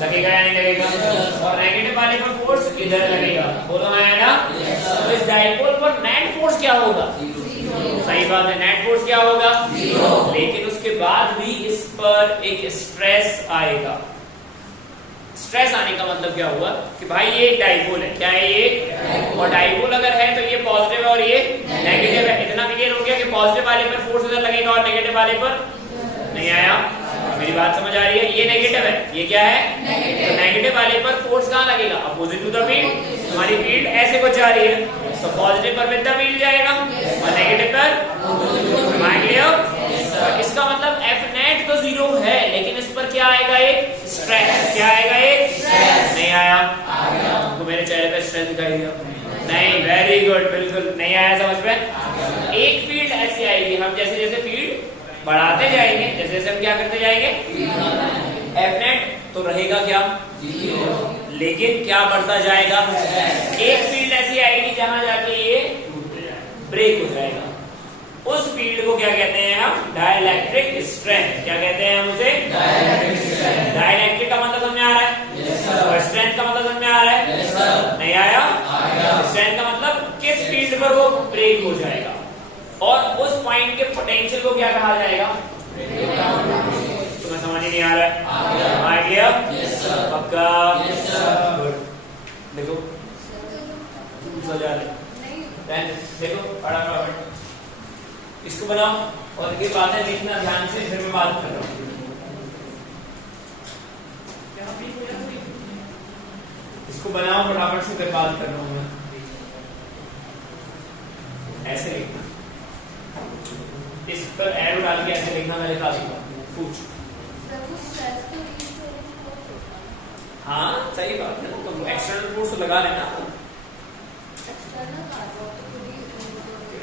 लगेगा या नहीं लगेगा? और नेगेटिव वाले पर फोर्स इधर लगेगा, बोलो है ना? तो इस डाइपोल पर नेट फोर्स क्या होगा? सही बात है, नेट फोर्स क्या होगा? 0। लेकिन उसके बाद भी इस पर एक स्ट्रेस आएगा। स्ट्रेस आने का मतलब क्या हुआ कि भाई ये एक डाइपोल है, क्या है ये? और डाइपोल अगर है तो ये पॉजिटिव है और ये नेगेटिव है। इतना क्लियर हो गया कि पॉजिटिव वाले पर फोर्स इधर लगेगा और नेगेटिव वाले पर नहीं आया। मेरी बात समझ आ रही है? ये नेगेटिव है, ये क्या है? नेगेटिव। नेगेटिव वाले पर फोर्स कहाँ लगेगा? Opposite to the field. हमारी फील्ड ऐसे को जा रही है, तो पॉजिटिव पर विद द फील्ड जाएगा और नेगेटिव पर इसका मतलब F नेट तो 0 है, लेकिन इस पर क्या आएगा? एक स्ट्रेस। क्या आएगा? एक स्ट्रेस। नहीं आया? तो मेरे चेहरे पे स्ट्रेस दिखाई दिया? नहीं। वेरी गुड, बिल्कुल नहीं आया समझ में? एक फील्ड ऐसी आएगी, हम जैसे जैसे फील्ड बढ़ाते जाएंगे, जैसे जैसे हम क्या करते जाएंगे, F नेट तो रहेगा क्या? 0। लेकिन क्या बढ़ता जाएगा? एक फील्ड ऐसी आएगी जहां जाके ये ब्रेक हो जाएगा। उस फील्ड को क्या कहते हैं हम? Dielectric strength. क्या कहते हैं हम उसे? Dielectric strength. डाइलेक्ट्रिक का मतलब समझ में आ रहा है? और स्ट्रेंथ का मतलब समझ में आ रहा है? नहीं आया? स्ट्रेंथ का मतलब किस फील्ड पर वो ब्रेक हो जाएगा और उस पॉइंट के पोटेंशियल को क्या कहा जाएगा? तुम्हें समझ ही नहीं आ रहा है? आ गया? पक्का? देखो सजा देखो फटाफट इसको बनाओ और ये बातें देखना ध्यान से, फिर मैं बात कर रहा हूँ। इसको बनाओ फटाफट से, फिर बात कर रहा हूँ मैं। ऐसे लिखना, इस पर एरो डाल के ऐसे लिखना, मैं लिखा दूंगा। पूछ। हाँ सही बात है, तो एक्सटर्नल फोर्स लगा लेना।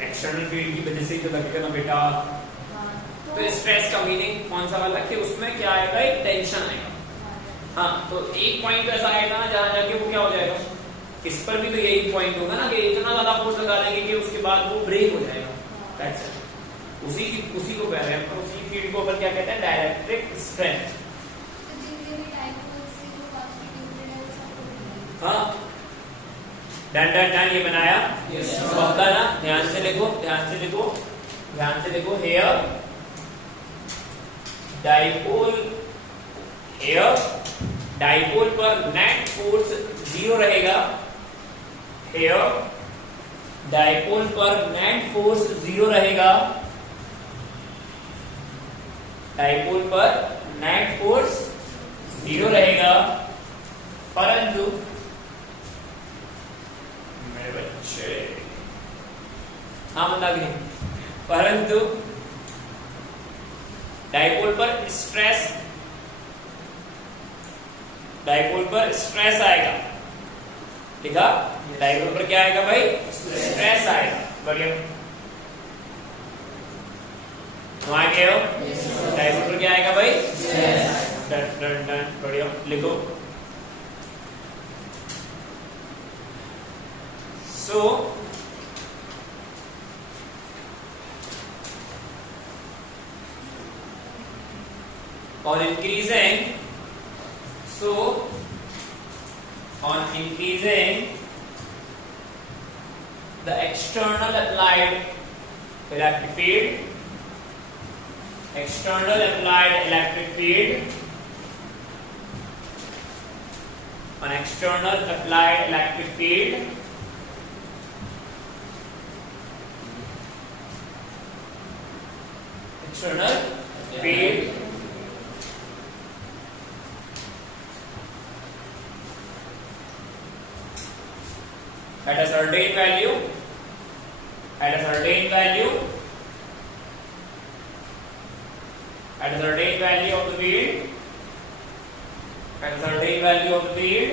एक्सटर्नल फील्ड की वजह से तो लगेगा ना बेटा। तो स्ट्रेस का मीनिंग कौन सा वाला कि उसमें क्या आएगा? एक टेंशन आएगा। हाँ, तो एक पॉइंट ऐसा आएगा ना जहां जाके वो क्या हो जाएगा? इस पर भी तो यही पॉइंट होगा ना कि इतना ज्यादा फोर्स लगा देंगे कि उसके बाद वो ब्रेक हो जाएगा। उसी को कह रहे हैं, उसी फील्ड को ऊपर क्या कहते हैं? Dielectric strength. हाँ, डन ये बनाया। पक्का ना? ध्यान से लिखो, ध्यान से लिखो, ध्यान से लिखो। हेयर डाइपोल पर नेट फोर्स 0 रहेगा। हेयर डाइपोल पर नेट फोर्स 0 रहेगा। डाइपोल पर नेट फोर्स 0 रहेगा, परंतु हाँ बता दें, परंतु डाइपोल पर स्ट्रेस आएगा। लिखा? डाइपोल पर क्या आएगा भाई? स्ट्रेस आएगा। बढ़िया, आगे हो। डाइपोल पर क्या आएगा भाई? डन। बढ़िया, लिखो। So on increasing the external applied electric field, an external applied electric field external field at a certain value of the field,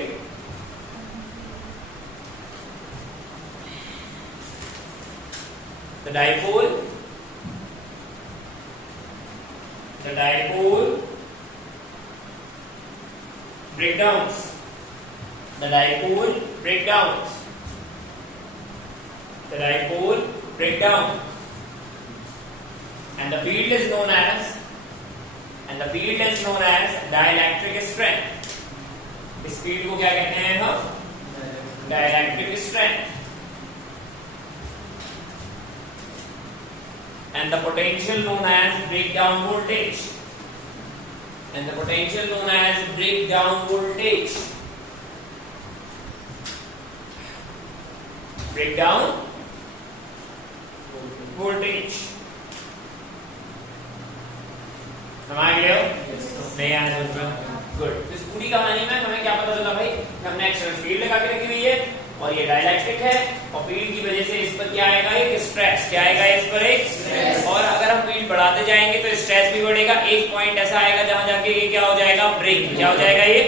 the dipole breakdowns. The dipole breakdown. And the field is known as dielectric strength. इस field को क्या कहते हैं हम? Dielectric strength. And the potential known as breakdown voltage. Breakdown voltage. समझ गए हो? नहीं आया समझ में? गुड। इस पूरी कहानी में हमें क्या पता चला भाई, हमने एक्सटर्नल फील्ड लगा के रखी हुई है और ये डाइलेक्ट्रिक है और फील्ड की वजह से इस पर क्या आएगा, एक स्ट्रेस। क्या आएगा इस पर? एक स्ट्रेस। और अगर हम फील्ड बढ़ाते जाएंगे तो स्ट्रेस भी बढ़ेगा। एक पॉइंट ऐसा आएगा जहां जाके ये क्या हो जाएगा, ब्रेक। क्या हो जाएगा ये?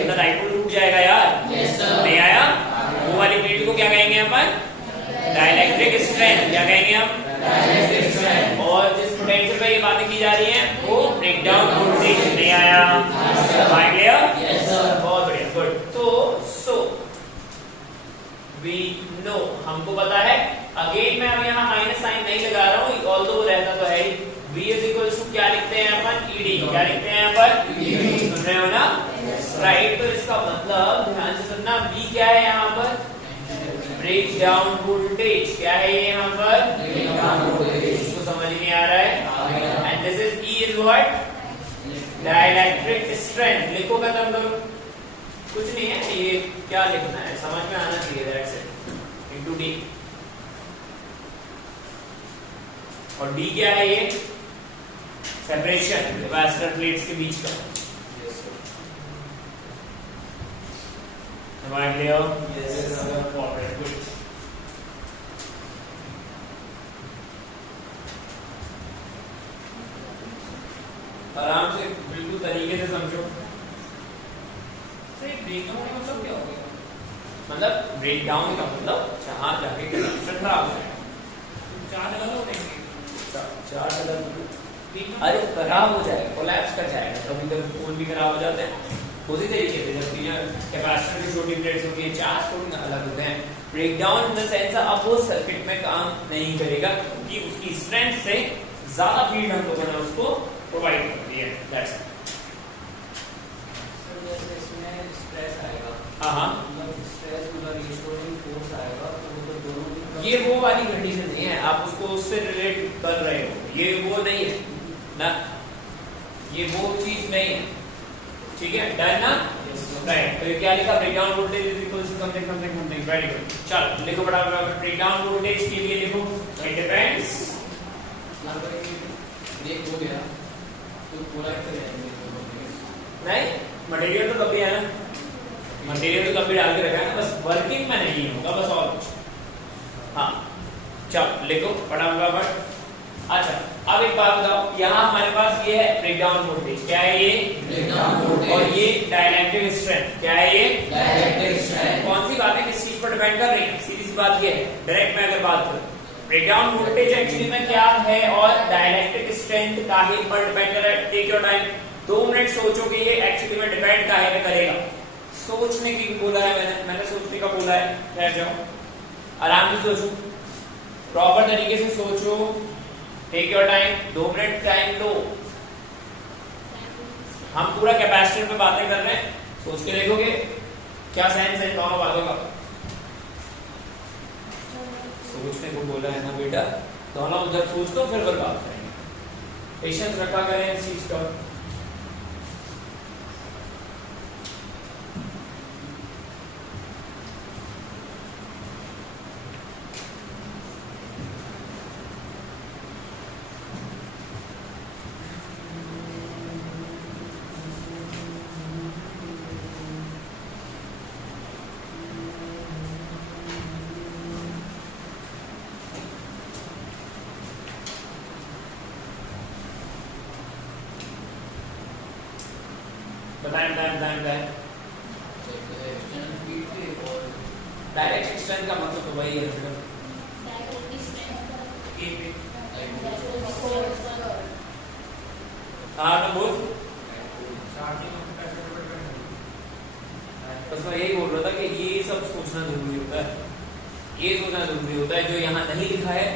तो डाइपोल टूट जाएगा यार। नहीं आया? वो वाली फील्ड को क्या कहेंगे अपन? Dielectric strength. क्या कहेंगे हम? Dielectric strength. और जिस पोटेंशियल पे ये बातें की जा रही हैं वो ब्रेक डाउन वोल्टेज। नहीं आया? समझ लिया? बहुत बढ़िया, गुड। तो वी नो, हमको पता है। अगेन मैं अब यहाँ माइनस साइन नहीं लगा रहा हूँ, ऑल्दो रहता तो है। V इज इक्वल टू क्या लिखते हैं अपन? ED। क्या लिखते हैं अपन? सुन रहे हो ना? राइट। तो इसका मतलब ध्यान से सुनना, V क्या है यहाँ पर? Break down voltage. क्या है ये यहाँ पर? इसको समझ नहीं आ रहा है? And this is E is what? Dielectric strength. लिखो, खत्म करो। कुछ नहीं है, ये क्या लिखना है समझ में आना चाहिए। That's it, into D। और D क्या है? ये सेपरेशन कैपेसिटर प्लेट्स के बीच का। समझ लियो? गुड। आराम से बिल्कुल तरीके से समझो। मतलब क्या हो गया? मतलब ब्रेक डाउन का मतलब जहां जाके कंडक्शन खराब हो जाएगा। चार्ज अलग हो जाएंगे। चार्ज अलग, अरे खराब हो जाएगा, कोलैप्स कर जाएगा। कभी कभी फोन भी खराब हो जाते हैं। उसी तरीके से जब चीजें कैपेसिटर की छोटी प्लेट्स होती है, चार्ज थोड़ी अलग होते हैं। Break down in the sense अब वो सर्किट में काम नहीं करेगा क्योंकि उसकी स्ट्रेंथ से ज्यादा फील्ड हम लोगों ने उसको प्रोवाइड कर दी है। That's it. हाँ, ये वो वाली कंडीशन नहीं है, आप उसको उससे रिलेट कर रहे हो। ये वो नहीं है ना, ये वो चीज नहीं है। ठीक है, डन ना? राइट। तो ये क्या लिखा? Break down voltage is equal to something something something. Very good. चलो लिखो फटाफट। ब्रेक डाउन वोल्टेज के लिए लिखो, इट डिपेंड्स। ब्रेक हो गया तो पूरा नहीं, मटेरियल तो कभी है ना, मटेरियल तो कभी डाल के रखा है ना, बस वर्किंग में नहीं होगा, बस और कुछ। हाँ चलो लिखो फटाफट। अच्छा अब एक बात बताओ, यहाँ हमारे पास ये है ब्रेकडाउन वोल्टेज। क्या है ये? Breakdown voltage. और ये डाइलेक्ट्रिक स्ट्रेंथ। क्या है ये? Dielectric strength. कौन सी बातें किस चीज पर डिपेंड कर रही है? सीधी सी बात ये है, डायरेक्ट में अगर बात करूं, ब्रेकडाउन वोल्टेज एक्चुअली में क्या है और डाइलेक्ट्रिक स्ट्रेंथ काहे पर डिपेंड कर रहा है? टेक योर टाइम, 2 मिनट सोचो कि ये एक्चुअली में डिपेंड काहे पे करेगा। सोचने की बोला है मैंने सोचने का बोला है। ठहर जाओ, आराम से सोचो, प्रॉपर तरीके से सोचो। Take your time, 2 minute time लो। हम पूरा कैपेसिटर पे बातें कर रहे हैं, सोच के देखोगे क्या सेंस है दोनों बातों का। सोचने को बोला है ना बेटा, दोनों जब सोच लो फिर बात करेंगे। पेशेंस रखा करें इस चीज का। बताएं। डायरेक्ट स्ट्रेंथ का मतलब तो वही है बेटा। हाँ ना बोल। बस मैं यही बोल रहा था कि ये सब सोचना जरूरी होता है, ये सोचना जरूरी होता है। जो यहाँ नहीं लिखा है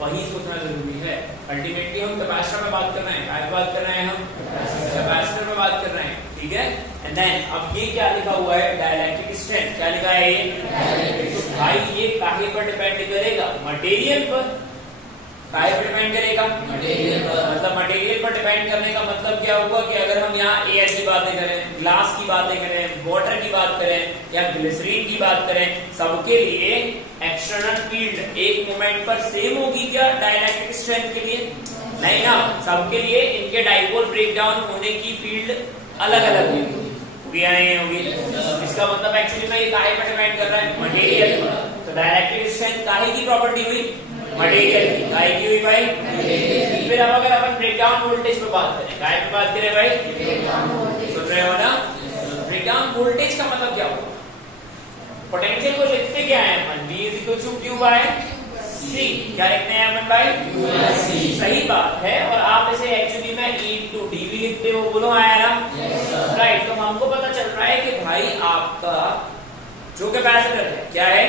वही सोचना जरूरी है। अल्टीमेटली हम कैपेसिटर में बात कर रहे हैं, क्या बात कर रहे हैं? हम कैपेसिटर में बात कर रहे हैं, ठीक है। एंड देन अब ये क्या लिखा हुआ है? Dielectric strength. क्या लिखा है ये? तो भाई ये काहे पर डिपेंड करेगा? मटेरियल पर। काहे पर डिपेंड करेगा? मटेरियल पर। मतलब मटेरियल पर डिपेंड करने का मतलब क्या हुआ कि अगर हम यहाँ एयर की बातें करें, ग्लास की बातें करें, वाटर की बात करें या ग्लिसरीन की बात करें, सबके लिए एक्सटर्नल फील्ड एक मोमेंट पर सेम होगी क्या डाइलेक्ट्रिक स्ट्रेंथ के लिए? नहीं ना, सबके लिए इनके डाइपोल ब्रेकडाउन होने की फील्ड अलग अलग होगी या नहीं होगी? इसका मतलब एक्चुअली में ये काहे पर डिपेंड कर रहा है? मटेरियल पर। तो डाइलेक्ट्रिक स्ट्रेंथ काहे की प्रॉपर्टी हुई? मटेरियल की। काहे की हुई भाई? फिर अब अगर अपन ब्रेकडाउन वोल्टेज पे बात करें, काहे पे बात करें भाई? सुन रहे हो ना? ब्रेकडाउन वोल्टेज का मतलब क्या होगा? पोटेंशियल को लिखते क्या है अपन? V is equal to Q by C। क्या लिखते हैं अपन भाई? सही बात है। और आप इसे एक्चुअली में E into dV लिखते हो, बोलो आया ना? राइट। तो हमको पता चल रहा है कि भाई आपका जो कैपेसिटर है क्या है,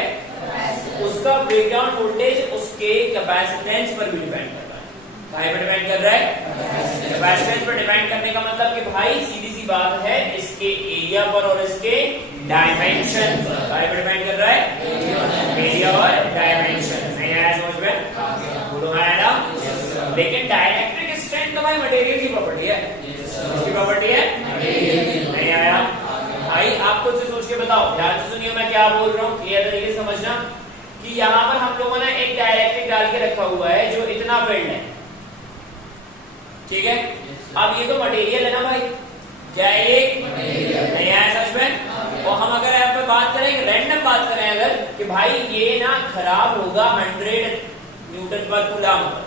उसका ब्रेकडाउन वोल्टेज उसके कैपेसिटेंस पर भी डिपेंड कर रहा है। कहाँ पर डिपेंड कर रहा है? कैपेसिटेंस पर डिपेंड करने का मतलब कि भाई सीधी सी बात है, इसके एरिया पर और इसके डायमेंशन पर। कहाँ पर डिपेंड कर रहा है? एरिया और डायमेंशन। नहीं आया समझ में? बोलो आया ना? लेकिन डाइलेक्ट्रिक स्ट्रेंथ तो भाई मटेरियल की प्रॉपर्टी है। किसकी प्रॉपर्टी है? नहीं आया भाई? आप खुद से सोच के बताओ, ध्यान से सुनिए मैं क्या बोल रहा हूँ, क्लियर तरीके से समझना कि यहाँ पर हम लोगों ने एक डाइलेक्ट्रिक डाल के रखा हुआ है जो इतना फील्ड है, ठीक है? अब ये तो मटेरियल है ना भाई, क्या है ये? नहीं आया समझ में? और हम अगर यहाँ पे बात करें, रैंडम बात करें अगर कि भाई ये ना खराब होगा 100 न्यूटन पर कूलम पर,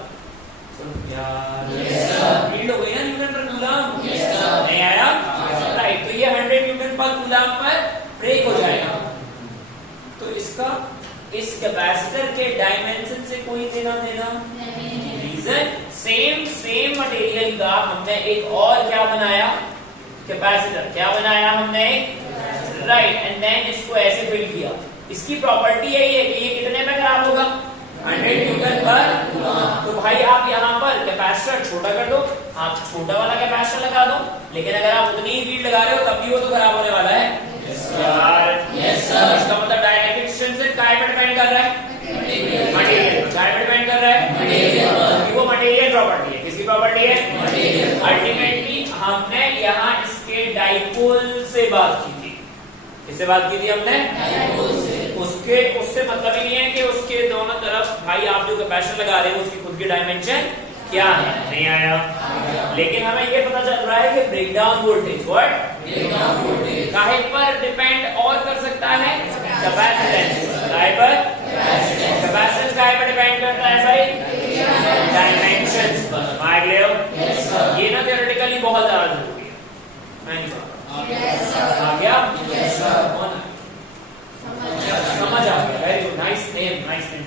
फील्ड हो गई ना न्यूटन पर कूलम? नहीं आया? राइट। तो ये 100 न्यूटन पर कूलम पर ब्रेक हो जाएगा। तो इसका इस कैपेसिटर के डायमेंशन से कोई लेना देना नहीं। रीजन सेम मटेरियल का हमने एक और क्या बनाया? कैपेसिटर। क्या बनाया हमने? राइट। एंड देन इसको ऐसे फिल किया। इसकी प्रॉपर्टी है ये कि ये कितने में खराब होगा? 100 न्यूटन पर। तो भाई आप यहाँ पर कैपेसिटर छोटा कर दो, आप छोटा वाला कैपेसिटर लगा दो, लेकिन अगर आप उतनी ही फील्ड लगा रहे हो तब भी वो तो खराब होने वाला है। इसका मतलब डाइलेक्ट्रिक स्ट्रेंथ से काय पर डिपेंड कर रहा है? मटेरियल पर। काय पर डिपेंड कर रहा है? मटेरियल। वो मटेरियल प्रॉपर्टी है। किसकी प्रॉपर्टी है? मटेरियल। अल्टीमेटली हमने यहाँ इसके डाइपोल से बात की थी। किससे बात की थी हमने? डाइपोल से। उससे मतलब ही नहीं है कि उसके दोनों तरफ भाई आप जो कैपेसिटर लगा रहे हो उसकी खुद की डायमेंशन क्या है? नहीं आया? लेकिन हमें ये पता चल रहा है कि ब्रेकडाउन वोल्टेज ब्रेकडाउन वोल्टेज काहे पर डिपेंड और कर सकता है? कैपेसिटेंस। काहे पर? कैपेसिटेंस काहे पर डिपेंड करता है भाई? डायमेंशंस पर। मान लो ये ना थियोरेटिकली बहुत ज्यादा जरूरी है। मैं नहीं कहता आ गया? समझ आ गया? Very good, nice name.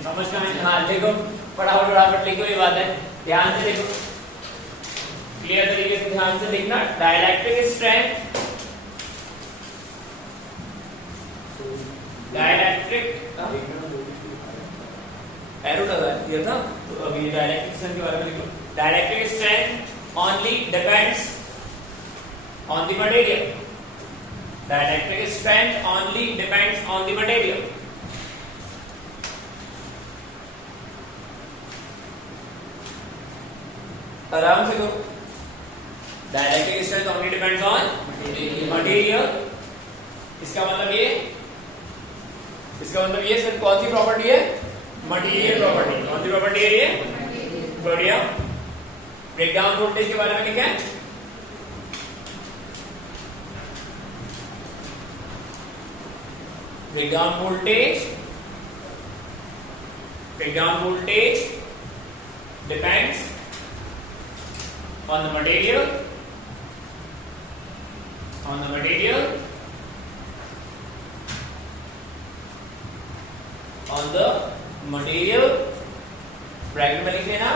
समझ का मैंने हाँ देखो, फटाफट लिखो, ये बात है, ध्यान से देखो, क्लियर तरीके से ध्यान से देखना। डाइलेक्ट्रिक स्ट्रेंथ, डाइलेक्ट्रिक एरो लगा दिया था, तो अभी डाइलेक्ट्रिक स्ट्रेंथ के बारे में लिखो। Dielectric strength only depends on the material. Dielectric strength only depends on the material. आराम से करो। Dielectric strength only depends on material. इसका मतलब ये सिर्फ कौन सी प्रॉपर्टी है? Material property. कौन सी प्रॉपर्टी है ये? बढ़िया। ब्रेकडाउन वोल्टेज के बारे में लिखा है। Breakdown voltage depends on the material, bracket में लिख लेना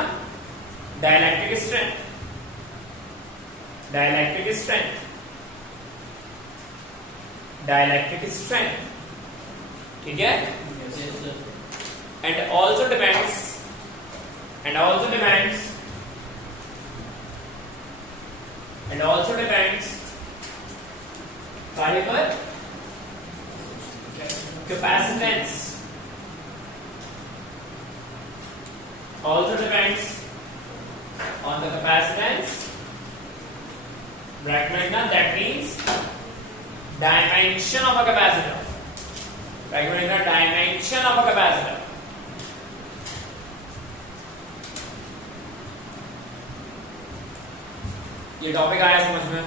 डाइलेक्ट्रिक स्ट्रेंथ, ठीक है? and also depends काहे पर? capacitance, also depends on the capacitance, bracket में लिखना, that means dimension of a capacitor, bracket में लिखना dimension of a capacitor. ये टॉपिक आया समझ में?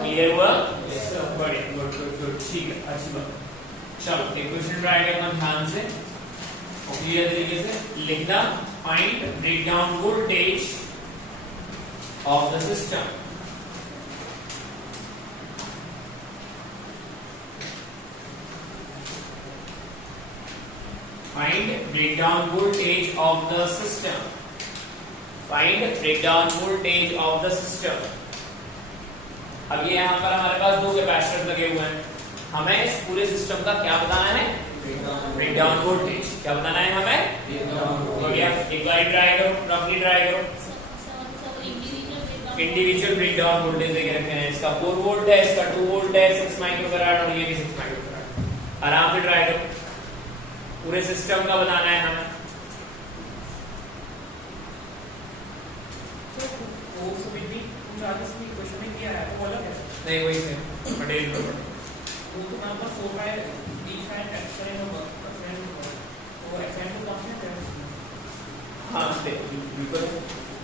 क्लियर हुआ? बढ़िया, गुड गुड गुड, ठीक है, अच्छी बात। चलो एक क्वेश्चन ट्राई करना ध्यान से और क्लियर तरीके से लिखना। Find breakdown voltage of the system. Find breakdown voltage of the system. Find breakdown voltage of the system. अब ये यहाँ पर हमारे पास दो कैपेसिटर लगे हुए हैं, हमें इस पूरे सिस्टम का क्या बताना है? Breakdown voltage. क्या बताना है हमें? तो एक बार ट्राई करो, रफली ट्राई करो। इंडिविजुअल ब्रेकडाउन वोल्टेज देखे रखे हैं, इसका 4 वोल्ट है, इसका 2 वोल्ट है, 6 माइक्रोफैराड और ये भी 6 माइक्रोफैराड। आराम से ट्राई करो, पूरे सिस्टम का बताना है हमें। नहीं वही से मटेरियल वो तो यहाँ पर 4 बाय D फाइन एक्सटेंड होगा, तो एक्सटेंड को पहुंचने हैं। हाँ बिल्कुल।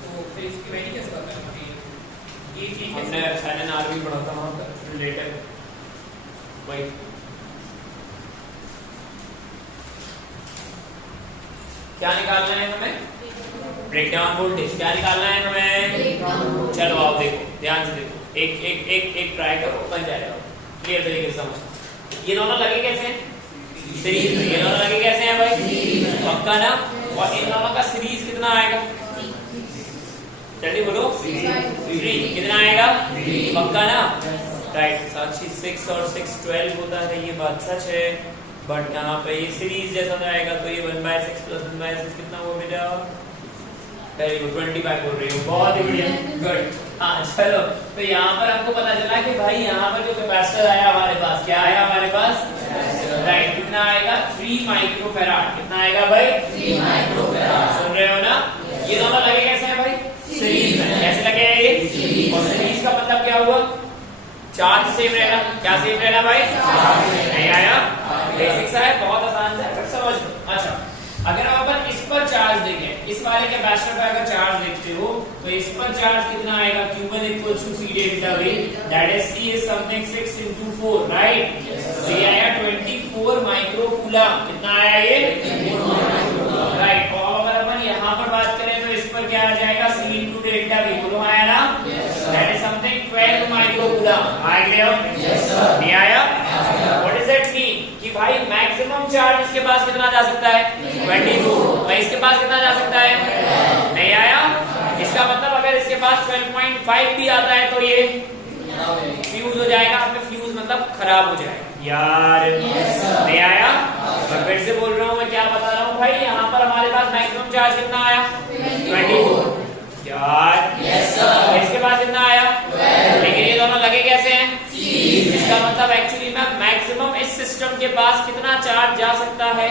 तो फिर इसकी वैल्यू कैसे करते हैं? ये चीज हमने एप्सिलॉन आर भी पढ़ा था वहाँ पर रिलेटेड, वही। क्या निकालना है हमें? Breakdown voltage. क्या निकालना है हमें? चलो आओ देखो, ध्यान से देखो, एक एक एक एक ट्राई करो, बन जाएगा क्लियर तरीके से समझ। ये दोनों लगे कैसे हैं? सीरीज में। ये दोनों लगे कैसे हैं भाई? पक्का ना? और इन दोनों का सीरीज कितना आएगा? जल्दी बोलो। 3 कितना आएगा? पक्का ना? राइट। 6 और 6 12 होता है, ये बात सच है, बट यहाँ पे ये सीरीज जैसा आएगा तो ये 1/6 + 1/6 कितना हो बेटा? वेरी गुड, 25 बोल रही हो, बहुत ही बढ़िया, गुड। हाँ चलो, तो यहाँ पर आपको पता चला कि भाई यहाँ पर जो कैपेसिटर आया हमारे पास, क्या आया हमारे पास? राइट। कितना आएगा? 3 माइक्रोफैराड। कितना आएगा भाई? 3 माइक्रोफैराड। सुन रहे हो ना? ये दोनों लगे कैसे हैं भाई? सीरीज में। कैसे लगे हैं ये? और सीरीज का मतलब क्या हुआ? चार्ज सेम रहेगा। क्या सेम रहेगा भाई? नहीं आया? बेसिक्स है, बहुत आसान है, अगर समझ लो। अच्छा, अगर आप अपन इस पर चार्ज देखें, इस वाले कैपेसिटर पर अगर चार्ज देखते हो तो इस पर चार्ज कितना आएगा? Q1 = C delta V, that is C is something 6 × 4, right? तो ये आया 24 माइक्रोकूलम। कितना आया ये? राइट। और अगर अपन यहाँ पर बात करें तो इस पर क्या आ जाएगा? C × डेल्टा V, बोलो आया ना? That is something 12 microcoulomb. आ गया? नहीं आया? What is that mean? कि भाई मैक्सिमम चार्ज इसके पास कितना जा सकता है? 24। भाई इसके पास कितना जा सकता है? नहीं आया? इसका मतलब अगर इसके पास 12.5 भी आता है तो ये फ्यूज हो जाएगा। आपका फ्यूज मतलब खराब हो जाएगा यार। नहीं आया? मैं फिर से बोल रहा हूँ, मैं क्या बता रहा हूँ भाई, यहाँ पर हमारे पास मैक्सिमम चार्ज कितना आया? 24 यार। इसके पास कितना आया? लेकिन ये दोनों लगे कैसे हैं? इसका मतलब एक्चुअली में मैक्सिमम इस सिस्टम के पास कितना चार्ज जा सकता है?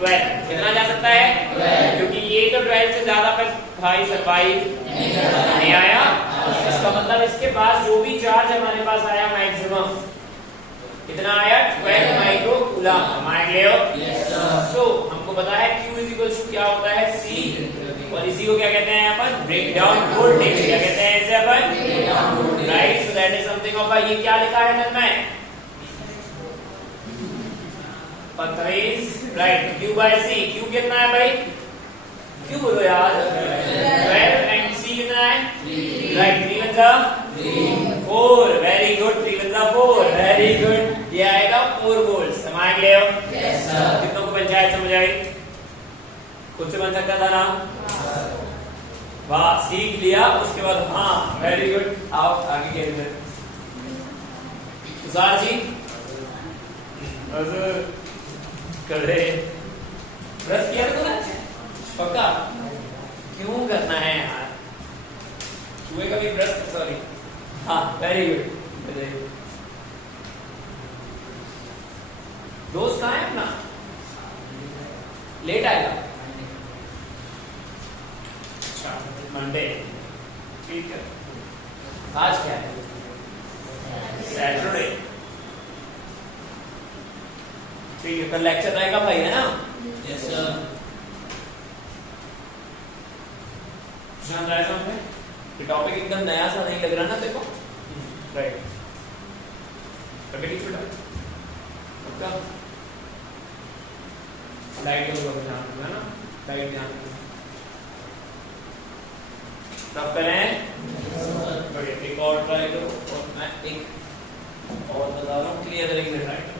12। कितना जा सकता है? 12। क्योंकि ये तो 12 से ज्यादा पर भाई सरवाइव नहीं आया। इसका मतलब इसके पास जो भी चार्ज हमारे पास आया मैक्सिमम कितना आया? 12 माइक्रोकूलम। मान लियो। सो हमको पता है Q = क्या होता है? C, और इसी को क्या कहते हैं अपन? Breakdown voltage. क्या कहते हैं इसे अपन? Right. So that is something of, ये क्या लिखा है तन्मय? 35, राइट। Q/C। Q कितना है भाई? Q बोलो यार। 12 एंड C कितना है? Right. 3 × 4, very good. 3 × 4, very good. ये आएगा 4 वोल्ट। समझ गए हो? कितनों को पंचायत समझ आई? खुद से बन सकता था ना? वाह, सीख लिया। उसके बाद हाँ, वेरी गुड। आओ आगे के अंदर। तुषार जी कर रहे ब्रश किया तो ना? पक्का? क्यों करना है यार? चूहे का भी ब्रश, सॉरी। हाँ, वेरी गुड। दोस्त कहाँ है अपना? लेट आएगा? अच्छा, मंडे। ठीक है, आज क्या है? सैटरडे। ठीक है, कल लेक्चर रहेगा भाई, है ना? Yes sir. ध्यान रहा है समझ? ये टॉपिक एकदम नया सा नहीं लग रहा ना देखो, राइट? अभी ठीक बेटा, पक्का लाइट का ध्यान रखना ना, लाइट ध्यान रखना। सब करें? बढ़िया, एक और ट्राई करो और मैं एक और बता रहा हूँ, क्लियर करेंगे ट्राई करो।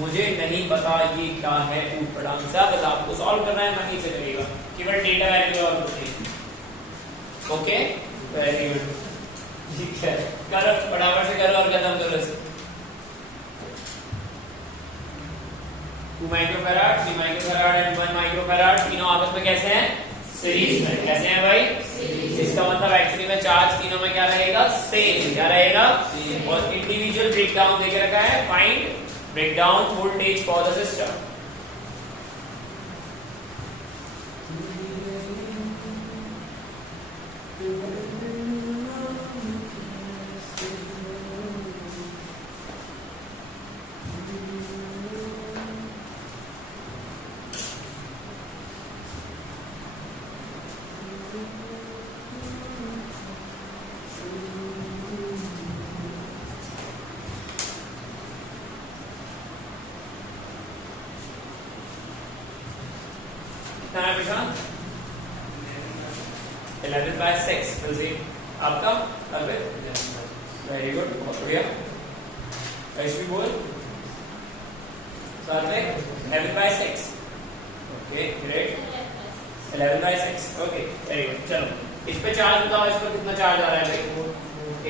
मुझे नहीं पता ये क्या है ऊटपटांग सा, बस आपको सॉल्व करना है, मनी से करेगा, केवल डेटा वैल्यू और कुछ नहीं। ओके, वेरी गुड, ठीक है, करो फटाफट से करो और खत्म करो इसे। 2 माइक्रोफैराड, 3 माइक्रोफैराड एंड 1 माइक्रोफैराड, तीनों आपस में कैसे हैं? सीरीज में। कैसे हैं भाई? इसका मतलब एक्चुअली में चार्ज तीनों में क्या रहेगा? सेम। क्या रहेगा? और इंडिविजुअल ब्रेकडाउन देके रखा है, find breakdown voltage for the system. कितना है बेटा? 11/6 विल सी। आपका वेरी गुड, बहुत बढ़िया। ऐसे बोल साथ में 11/6। Okay great, 11/6। Okay very good. चलो इस पे चार्ज बताओ, इस पर कितना चार्ज आ रहा है भाई?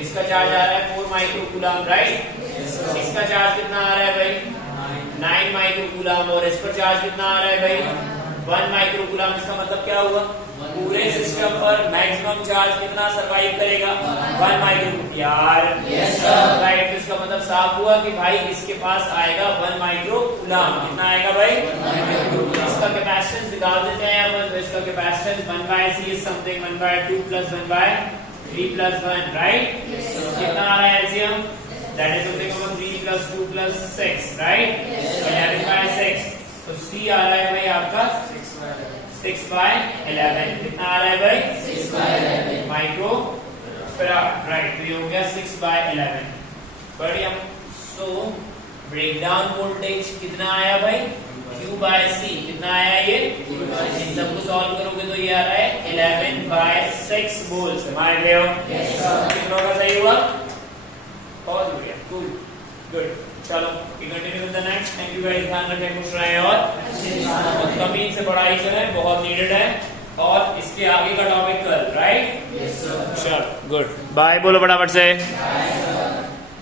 इसका चार्ज आ रहा है 4 माइक्रोकूलम, राइट? इसका चार्ज कितना आ रहा है भाई? 9 माइक्रोकूलम। और इस पर चार्ज कितना आ रहा है भाई? 1 माइक्रोकूलम। इसका मतलब क्या हुआ? पूरे सिस्टम पर मैक्सिमम चार्ज कितना सरवाइव करेगा? 1 माइक्रोकूलम। यार यस सर, राइट। इसका मतलब साफ हुआ कि भाई इसके पास आएगा 1 माइक्रोकूलम। कितना आएगा भाई? 1 माइक्रोकूलम। इसका कैपेसिटेंस निकाल देते हैं अपन। तो इसका capacitance 1/c is something 1/2 + 1/3 + 1, right? कितना आ रहा है LCM? That is something 3 + 2 + 6, right? 11/6। तो C आ रहा है भाई आपका 6/11। कितना आ रहा है भाई? 6/11 माइक्रोफैराड, राइट? तो ये हो गया 6/11। बढ़िया। सो ब्रेकडाउन वोल्टेज कितना आया भाई? Q/C। कितना आया ये? इन सबको सॉल्व करोगे तो ये आ रहा है 11/6 वोल्ट। मान रहे हो? कितनों का सही हुआ? बहुत बढ़िया, कूल, गुड। चलो continue with the next. Thank you guys, ध्यान रखें, खुश रहें और कमी से पढ़ाई करें, बहुत नीडेड है। और इसके आगे का टॉपिक कल, राइट? Yes sir. चलो गुड, बाय बोलो फटाफट से।